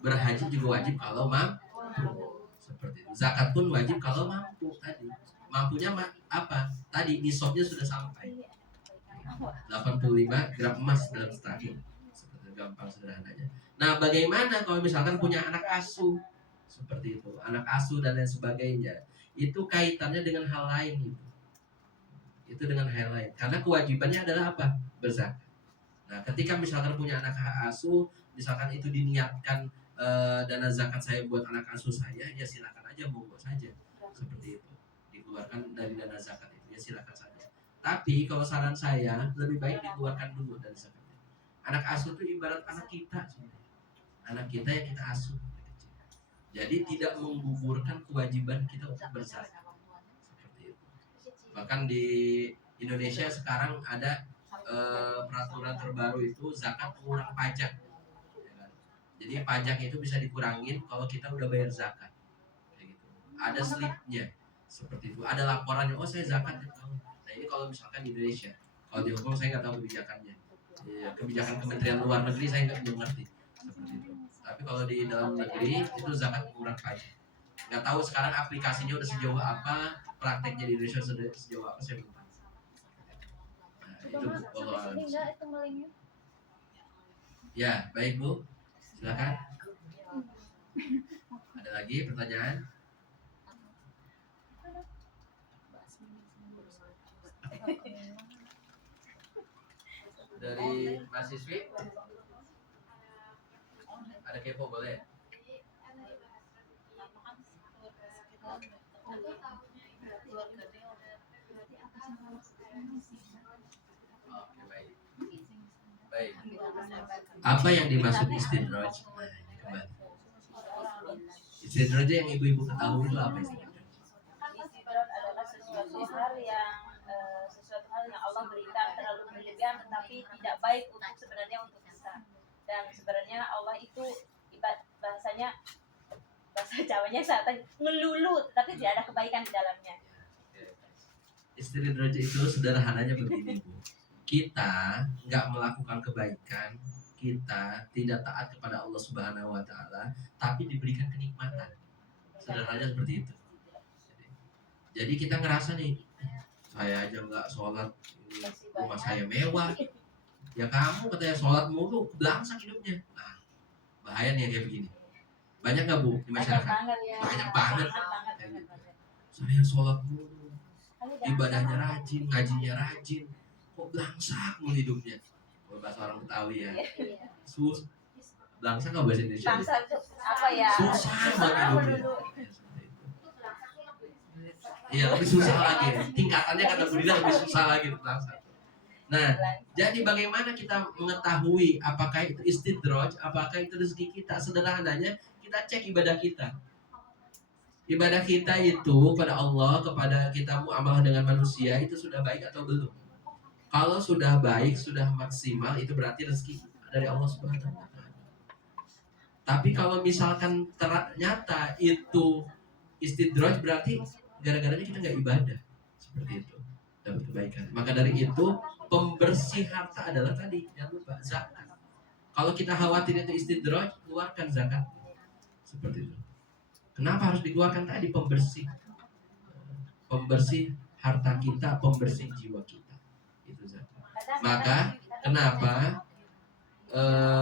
Berhaji juga wajib kalau mampu. Seperti itu. Zakat pun wajib kalau mampu tadi. Mampunya apa? Tadi nisabnya sudah sampai 85 gram emas dalam setahun. Seperti gampang sederhananya. Nah, bagaimana kalau misalkan punya anak asuh? Seperti itu, anak asuh dan lain sebagainya. Itu kaitannya dengan hal lain itu. Itu dengan hal lain. Karena kewajibannya adalah apa? Berzakat. Nah, ketika misalkan punya anak asuh, misalkan itu diniatkan dana zakat saya buat anak asuh saya, ya silakan aja, monggo saja. Seperti itu. Dikeluarkan dari dana zakat itu, ya silakan saja. Tapi kalau saran saya, lebih baik dikeluarkan dulu dari zakatnya. Anak asuh itu ibarat anak kita sebenarnya. Anak kita yang kita asuh. Jadi tidak menggugurkan kewajiban kita untuk berzakat. Seperti itu. Bahkan di Indonesia sekarang ada peraturan terbaru itu zakat pengurang pajak. Ya kan? Jadi pajak itu bisa dikurangin kalau kita udah bayar zakat. Kayak gitu. Ada slipnya. Seperti itu. Ada laporannya, oh saya zakat ya. Nah ini kalau misalkan di Indonesia. Kalau di Hongkong saya nggak tahu kebijakannya. Ya, kebijakan Kementerian Luar Negeri saya nggak mengerti. Seperti itu. Tapi kalau di dalam negeri itu zakat pengurang pajak. Nggak tahu sekarang aplikasinya udah sejauh apa, prakteknya di Indonesia sudah sejauh apa saya belum tahu. Itu Allah. Ya, baik Bu. Silakan. Ada lagi pertanyaan? Dari mahasiswi? Ada kepo boleh? Oke, baik. Baik. Apa yang dimaksud istidraj? Nah, ini kembali. Istidraj yang ibu-ibu ketahui itu apa istidraj? Istidraj adalah sesuatu hal yang Allah berikan terlalu berlebihan tetapi tidak baik untuk sebenarnya untuk kita. Dan sebenarnya Allah itu bahasa Jawanya saat melulu, tapi tidak ada kebaikan di dalamnya. Istidraj itu sederhananya begini Bu. Kita nggak melakukan kebaikan, kita tidak taat kepada Allah Subhanahu Wa Taala, tapi diberikan kenikmatan. Sederhananya seperti itu. Jadi kita ngerasa nih, saya aja nggak sholat, ini rumah saya mewah. Ya kamu katanya sholat mulu, belangsak hidupnya. Nah, bahaya nih yang kayak begini. Banyak nggak Bu di Banyak masyarakat? banget ya. Banyak banget. Banget. Saya sholat mulu, ibadahnya rajin, ngajinya rajin, kok belangsak mulu hidupnya. Kalau bahasa orang Betawi ya, Iya. belangsak nggak bahasa Indonesia? Bangsa itu apa ya? Susah banget hidupnya. Iya, lebih susah lagi. Tingkatannya kata Bu Dina lebih susah lagi belangsak. Nah, jadi bagaimana kita mengetahui apakah itu istidraj, apakah itu rezeki kita? Sederhananya kita cek ibadah kita. Ibadah kita itu pada Allah, kepada kita muamalah dengan manusia itu sudah baik atau belum? Kalau sudah baik, sudah maksimal, itu berarti rezeki dari Allah Subhanahu wa Ta'ala. Tapi kalau misalkan ternyata itu istidraj, berarti gara-garanya kita nggak ibadah. Seperti itu. Dapat kebaikan. Maka dari itu pembersih harta adalah tadi, jangan lupa zakat. Kalau kita khawatir itu istidraj, keluarkan zakat. Seperti itu. Kenapa harus dikeluarkan tadi? Pembersih harta kita, pembersih jiwa kita. Itu zakat. Maka kenapa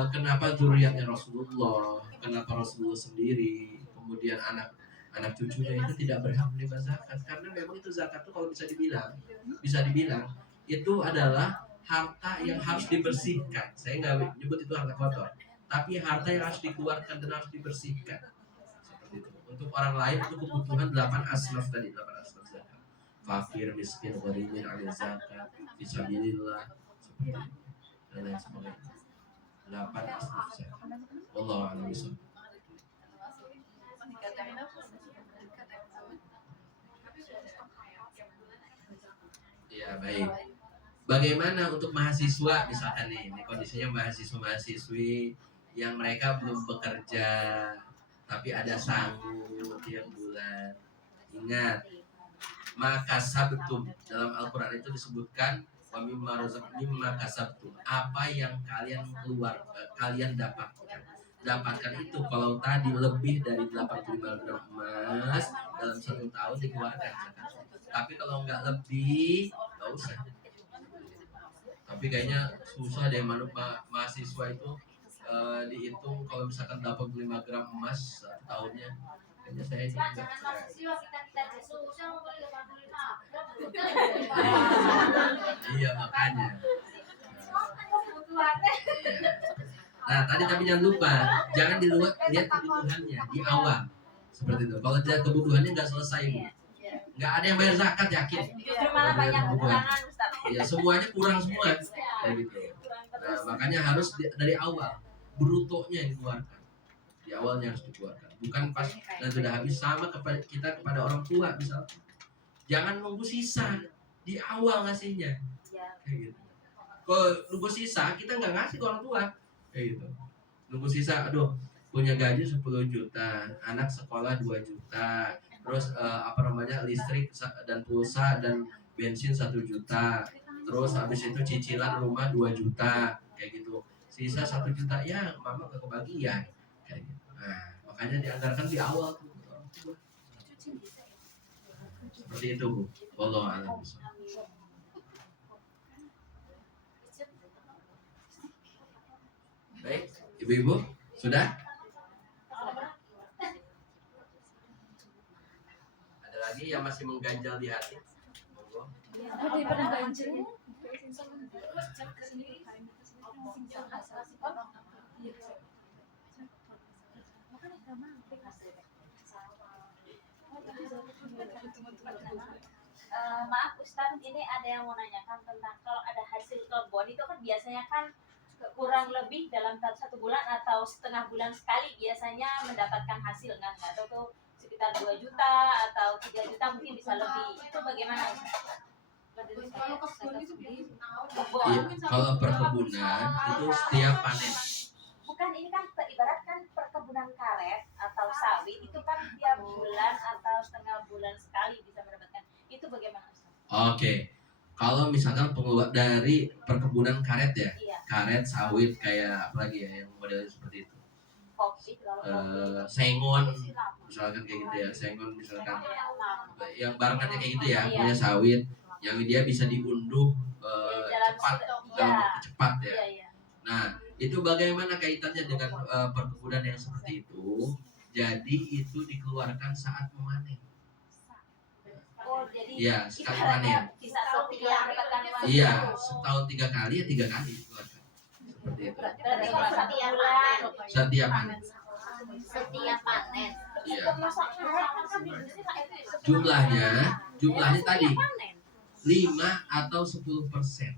kenapa zuriatnya Rasulullah, kenapa Rasulullah sendiri, kemudian anak cucunya itu tidak berhak menerima zakat? Karena memang itu zakat itu kalau bisa dibilang itu adalah harta yang harus dibersihkan. Saya nggak nyebut itu harta kotor, tapi harta yang harus dikeluarkan dan harus dibersihkan. Seperti itu. Untuk orang lain, untuk kebutuhan 8 asnaf tadi, 8 asnaf zakat. Fakir, miskin, gharimin, alil zakat, fisabilillah, seperti itu. Dan lain sebagainya. 8 asnaf zakat. Wallahu a'lam bishawab. Ya, baik. Bagaimana untuk mahasiswa misalkan nih, ini kondisinya mahasiswa-mahasiswi yang mereka belum bekerja tapi ada sanggup tiap bulan. Ingat, maka sabtum dalam Al-Qur'an itu disebutkan wa mimma razaqnahum kasabtum. Apa yang kalian dapatkan itu, kalau tadi lebih dari 85 gram emas dalam 1 tahun dikeluarkan zakat. Tapi kalau nggak lebih, nggak usah. Tapi kayaknya susah deh mahasiswa itu dihitung kalau misalkan 85 gram emas 1 tahunnya. Kayaknya saya ini enggak. Iya makanya. Nah tadi tapi jangan lupa, jangan lihat kebutuhannya di awal. Seperti itu. Kalau lihat kebutuhannya nggak selesai, Bu. Nggak ada yang bayar zakat, yakin. Justru malah banyak kekurangan, Ustaz. Ya semuanya kurang semua, kayak gitu. Nah, makanya harus dari awal brutonya yang dikeluarkan. Di awalnya harus dikeluarkan. Bukan pas dan sudah habis. Sama kepada orang tua misalnya. Jangan nunggu sisa di awal ngasihnya. Kayak gitu. Kalau nunggu sisa kita nggak ngasih ke orang tua. Kayak gitu. Nunggu sisa, aduh punya gaji 10 juta, anak sekolah 2 juta, terus listrik dan pulsa dan bensin 1 juta, terus habis itu cicilan rumah 2 juta, kayak gitu. Sisa 1 juta ya mama gak kebagian, kayak gitu. Nah, makanya dianggarkan di awal tuh. Seperti itu, Bu. Wallahu a'lam bishawab. Baik, ibu-ibu, sudah? Ada lagi yang masih mengganjal di hati? Monggo. Maaf Ustaz, ini ada yang mau nanyakan tentang kalau ada hasil kebun itu kan biasanya kan kurang lebih dalam 1 bulan atau setengah bulan sekali biasanya mendapatkan hasil kan, atau tuh sekitar 2 juta atau 3 juta mungkin bisa lebih. Itu bagaimana Ustaz? Iya, kalau perkebunan itu setiap panen. Bukan, ini kan ibaratkan perkebunan karet atau sawit itu kan tiap bulan atau setengah bulan sekali bisa mendapatkan. Itu bagaimana Ustaz? Oke. Kalau misalkan pengeluar dari perkebunan karet ya, Iya, karet, sawit, kayak apa lagi ya yang modelnya seperti itu. kopi kalau kopi. Sengon, misalkan kayak gitu ya, sengon misalkan yang barangannya kayak gitu ya, Iya. punya sawit, yang dia bisa diunduh Dalam cepat situ, dalam iya. waktu cepat ya. Iya, iya. Nah, itu bagaimana kaitannya dengan perkebunan yang seperti itu? Jadi itu dikeluarkan saat memanen. Oh, jadi Iya, sekali panen. bisa setiap mendapatkan uang. Iya, setahun 3 kali ya 3 kali dikeluarkan. Seperti itu. Berarti kalau setiap bulan. Setiap panen. Setiap panen. Iya. Kan Jumlahnya tadi panen. 5 atau 10%.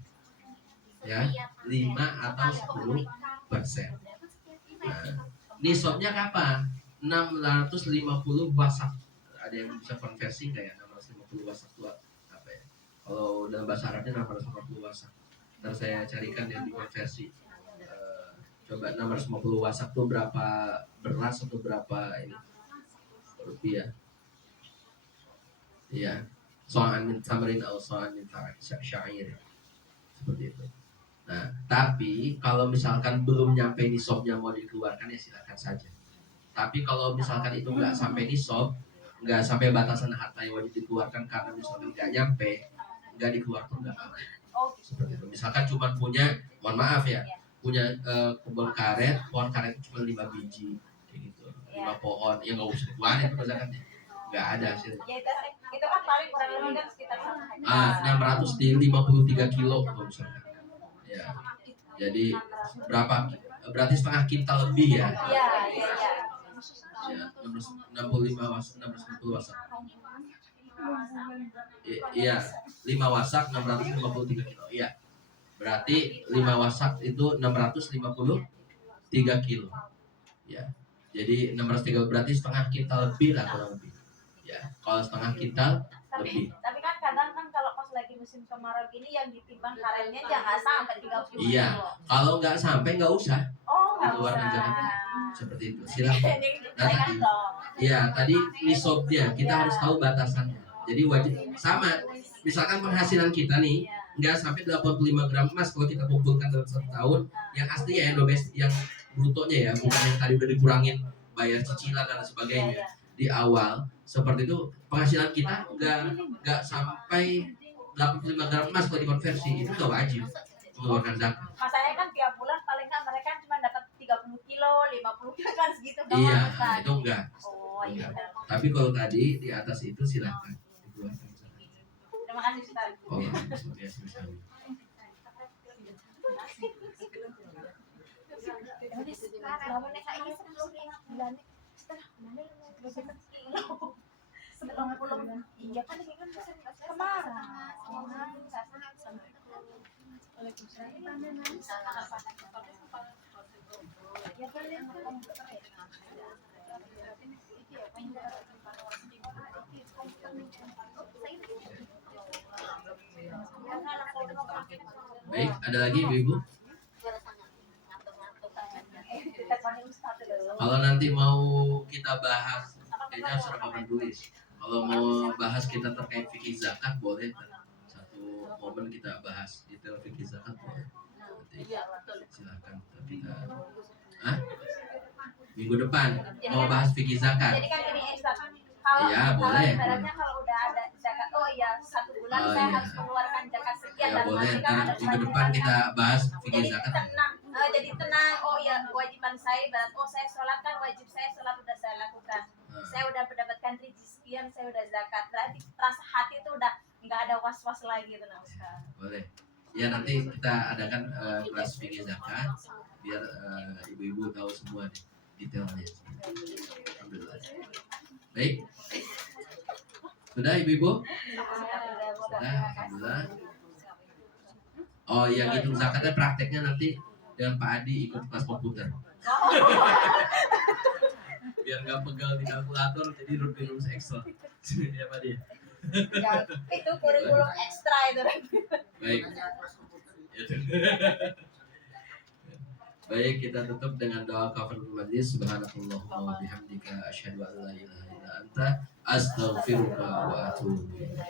Ya, 5 atau 10%. Nah, nisabnya kapan? 650 wasak. Ada yang bisa konversi nggak ya? 650 wasak itu apa ya? Kalau dalam bahasa Arabnya 650 wasak. Ntar saya carikan yang dikonversi. Coba 650 wasak itu berapa beras atau berapa ini rupiah? Iya. So'an min tamrin atau so'an min syair. Seperti itu. Nah, tapi kalau misalkan belum nyampe nisabnya mau dikeluarkan ya silakan saja. Tapi kalau misalkan itu nggak sampai nisab, nggak sampai batasan harta yang wajib dikeluarkan karena misalkan nggak nyampe, nggak dikeluarkan nggak apa-apa. Seperti itu. Misalkan cuma punya, mohon maaf ya, punya kebun karet, pohon karet itu cuma 5 biji, kayak gitu, 5 pohon, yang nggak usah dikeluarin itu zakatnya, nggak ada hasilnya. Ya itu kan paling kurang lebih kan sekitar 653 kilo kalau misalkan. Ya, jadi berapa? Berarti setengah kintal lebih ya. Iya, iya, iya. Ya, 65 wasak, 650 wasak. Iya, 5 wasak 653 kilo. Iya. Berarti 5 wasak itu 653 kilo. Ya. Jadi 603 berarti setengah kintal lebih lah kurang lebih. Ya, kalau setengah kintal lebih. Tapi kan kadang kan kalau pas lagi musim kemarau gini yang ditimbang karetnya jangan sampai 30 Iya, kilo. kalau nggak sampai nggak usah. Oh, nggak Dikeluarkan usah. zakatnya. Seperti itu. Silakan. Nah, tadi. Iya, tadi nisabnya kita harus tahu batasannya. Jadi wajib sama. Misalkan penghasilan kita nih nggak sampai 85 gram emas kalau kita kumpulkan dalam 1 tahun, yang asli ya yang domestik, yang brutonya ya, bukan yang tadi udah dikurangin bayar cicilan dan sebagainya di awal. Seperti itu penghasilan kita nggak sampai 85 gram emas kalau dikonversi, itu nggak wajib mengeluarkan zakat. Masanya kan tiap bulan paling nggak mereka cuma dapat 30 kilo, 50 kilo kan segitu doang. Iya, Ustaz. itu enggak. Oh, iya. Tapi kalau tadi di atas itu silakan dikeluarkan zakat. Terima kasih Ustaz. Oh, ya, sekali. Iya kan ini kan kemarau. Baik, ada lagi ibu-ibu? Kalau nanti mau kita bahas, kayaknya harus rekaman tulis. Kalau mau bahas kita terkait fikih zakat boleh. Satu momen kita bahas detail fikih zakat boleh. Nanti silakan kita. Minggu depan mau bahas fikih zakat. Jadi kan ini Ustaz. Kalau Iya, boleh. ibaratnya kalau udah ada zakat, oh iya 1 bulan Oh, saya iya. harus mengeluarkan zakat sekian Ya dan boleh. nanti kan Nah, ada minggu depan kita bahas fikih jadi zakat. tenang, jadi tenang. Oh ya kewajiban saya ibarat, oh saya sholat kan wajib saya sholat udah saya lakukan. Saya udah mendapatkan rezeki sekian, saya udah zakat. Berarti rasa hati itu udah nggak ada was-was lagi itu nah Ustaz. Boleh. Ya nanti kita adakan kelas fikih zakat biar ibu-ibu tahu semua nih, detailnya. Alhamdulillah. Baik. Sudah ibu-ibu? Sudah, alhamdulillah. Oh, yang hitung zakatnya prakteknya nanti dengan Pak Adi ikut kelas komputer. Biar nggak pegal di kalkulator, jadi rumus Excel. Ya Pak Adi. Ya, itu kurikulum ekstra itu. Baik. Baik, kita tutup dengan doa kafaratul majlis. Subhanakallahumma wa bihamdika asyhadu an la ilaha illa anta astaghfiruka wa atubu ilaik.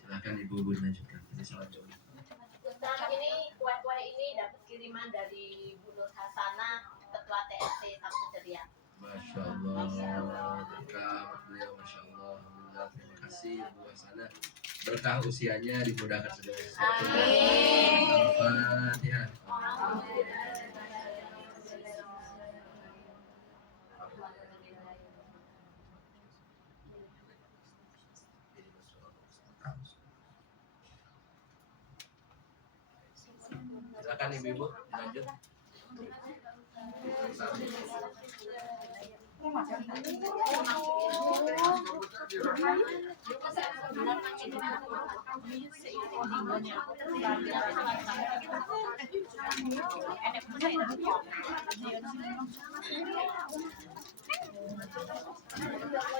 Silakan Ibu. Ibu lanjutkan. Ini salah coba. Ustaz, ini kue-kue ini dapat kiriman dari Bu Nur Hasanah, Ketua TSC Sabtu Ceria. Masya Allah, berkah beliau, Masya Allah. Alhamdulillah, terima kasih Bu Hasanah. Berkah usianya, dimudahkan segala sesuatu. Al-Fatihah. Silakan ibu-ibu lanjut.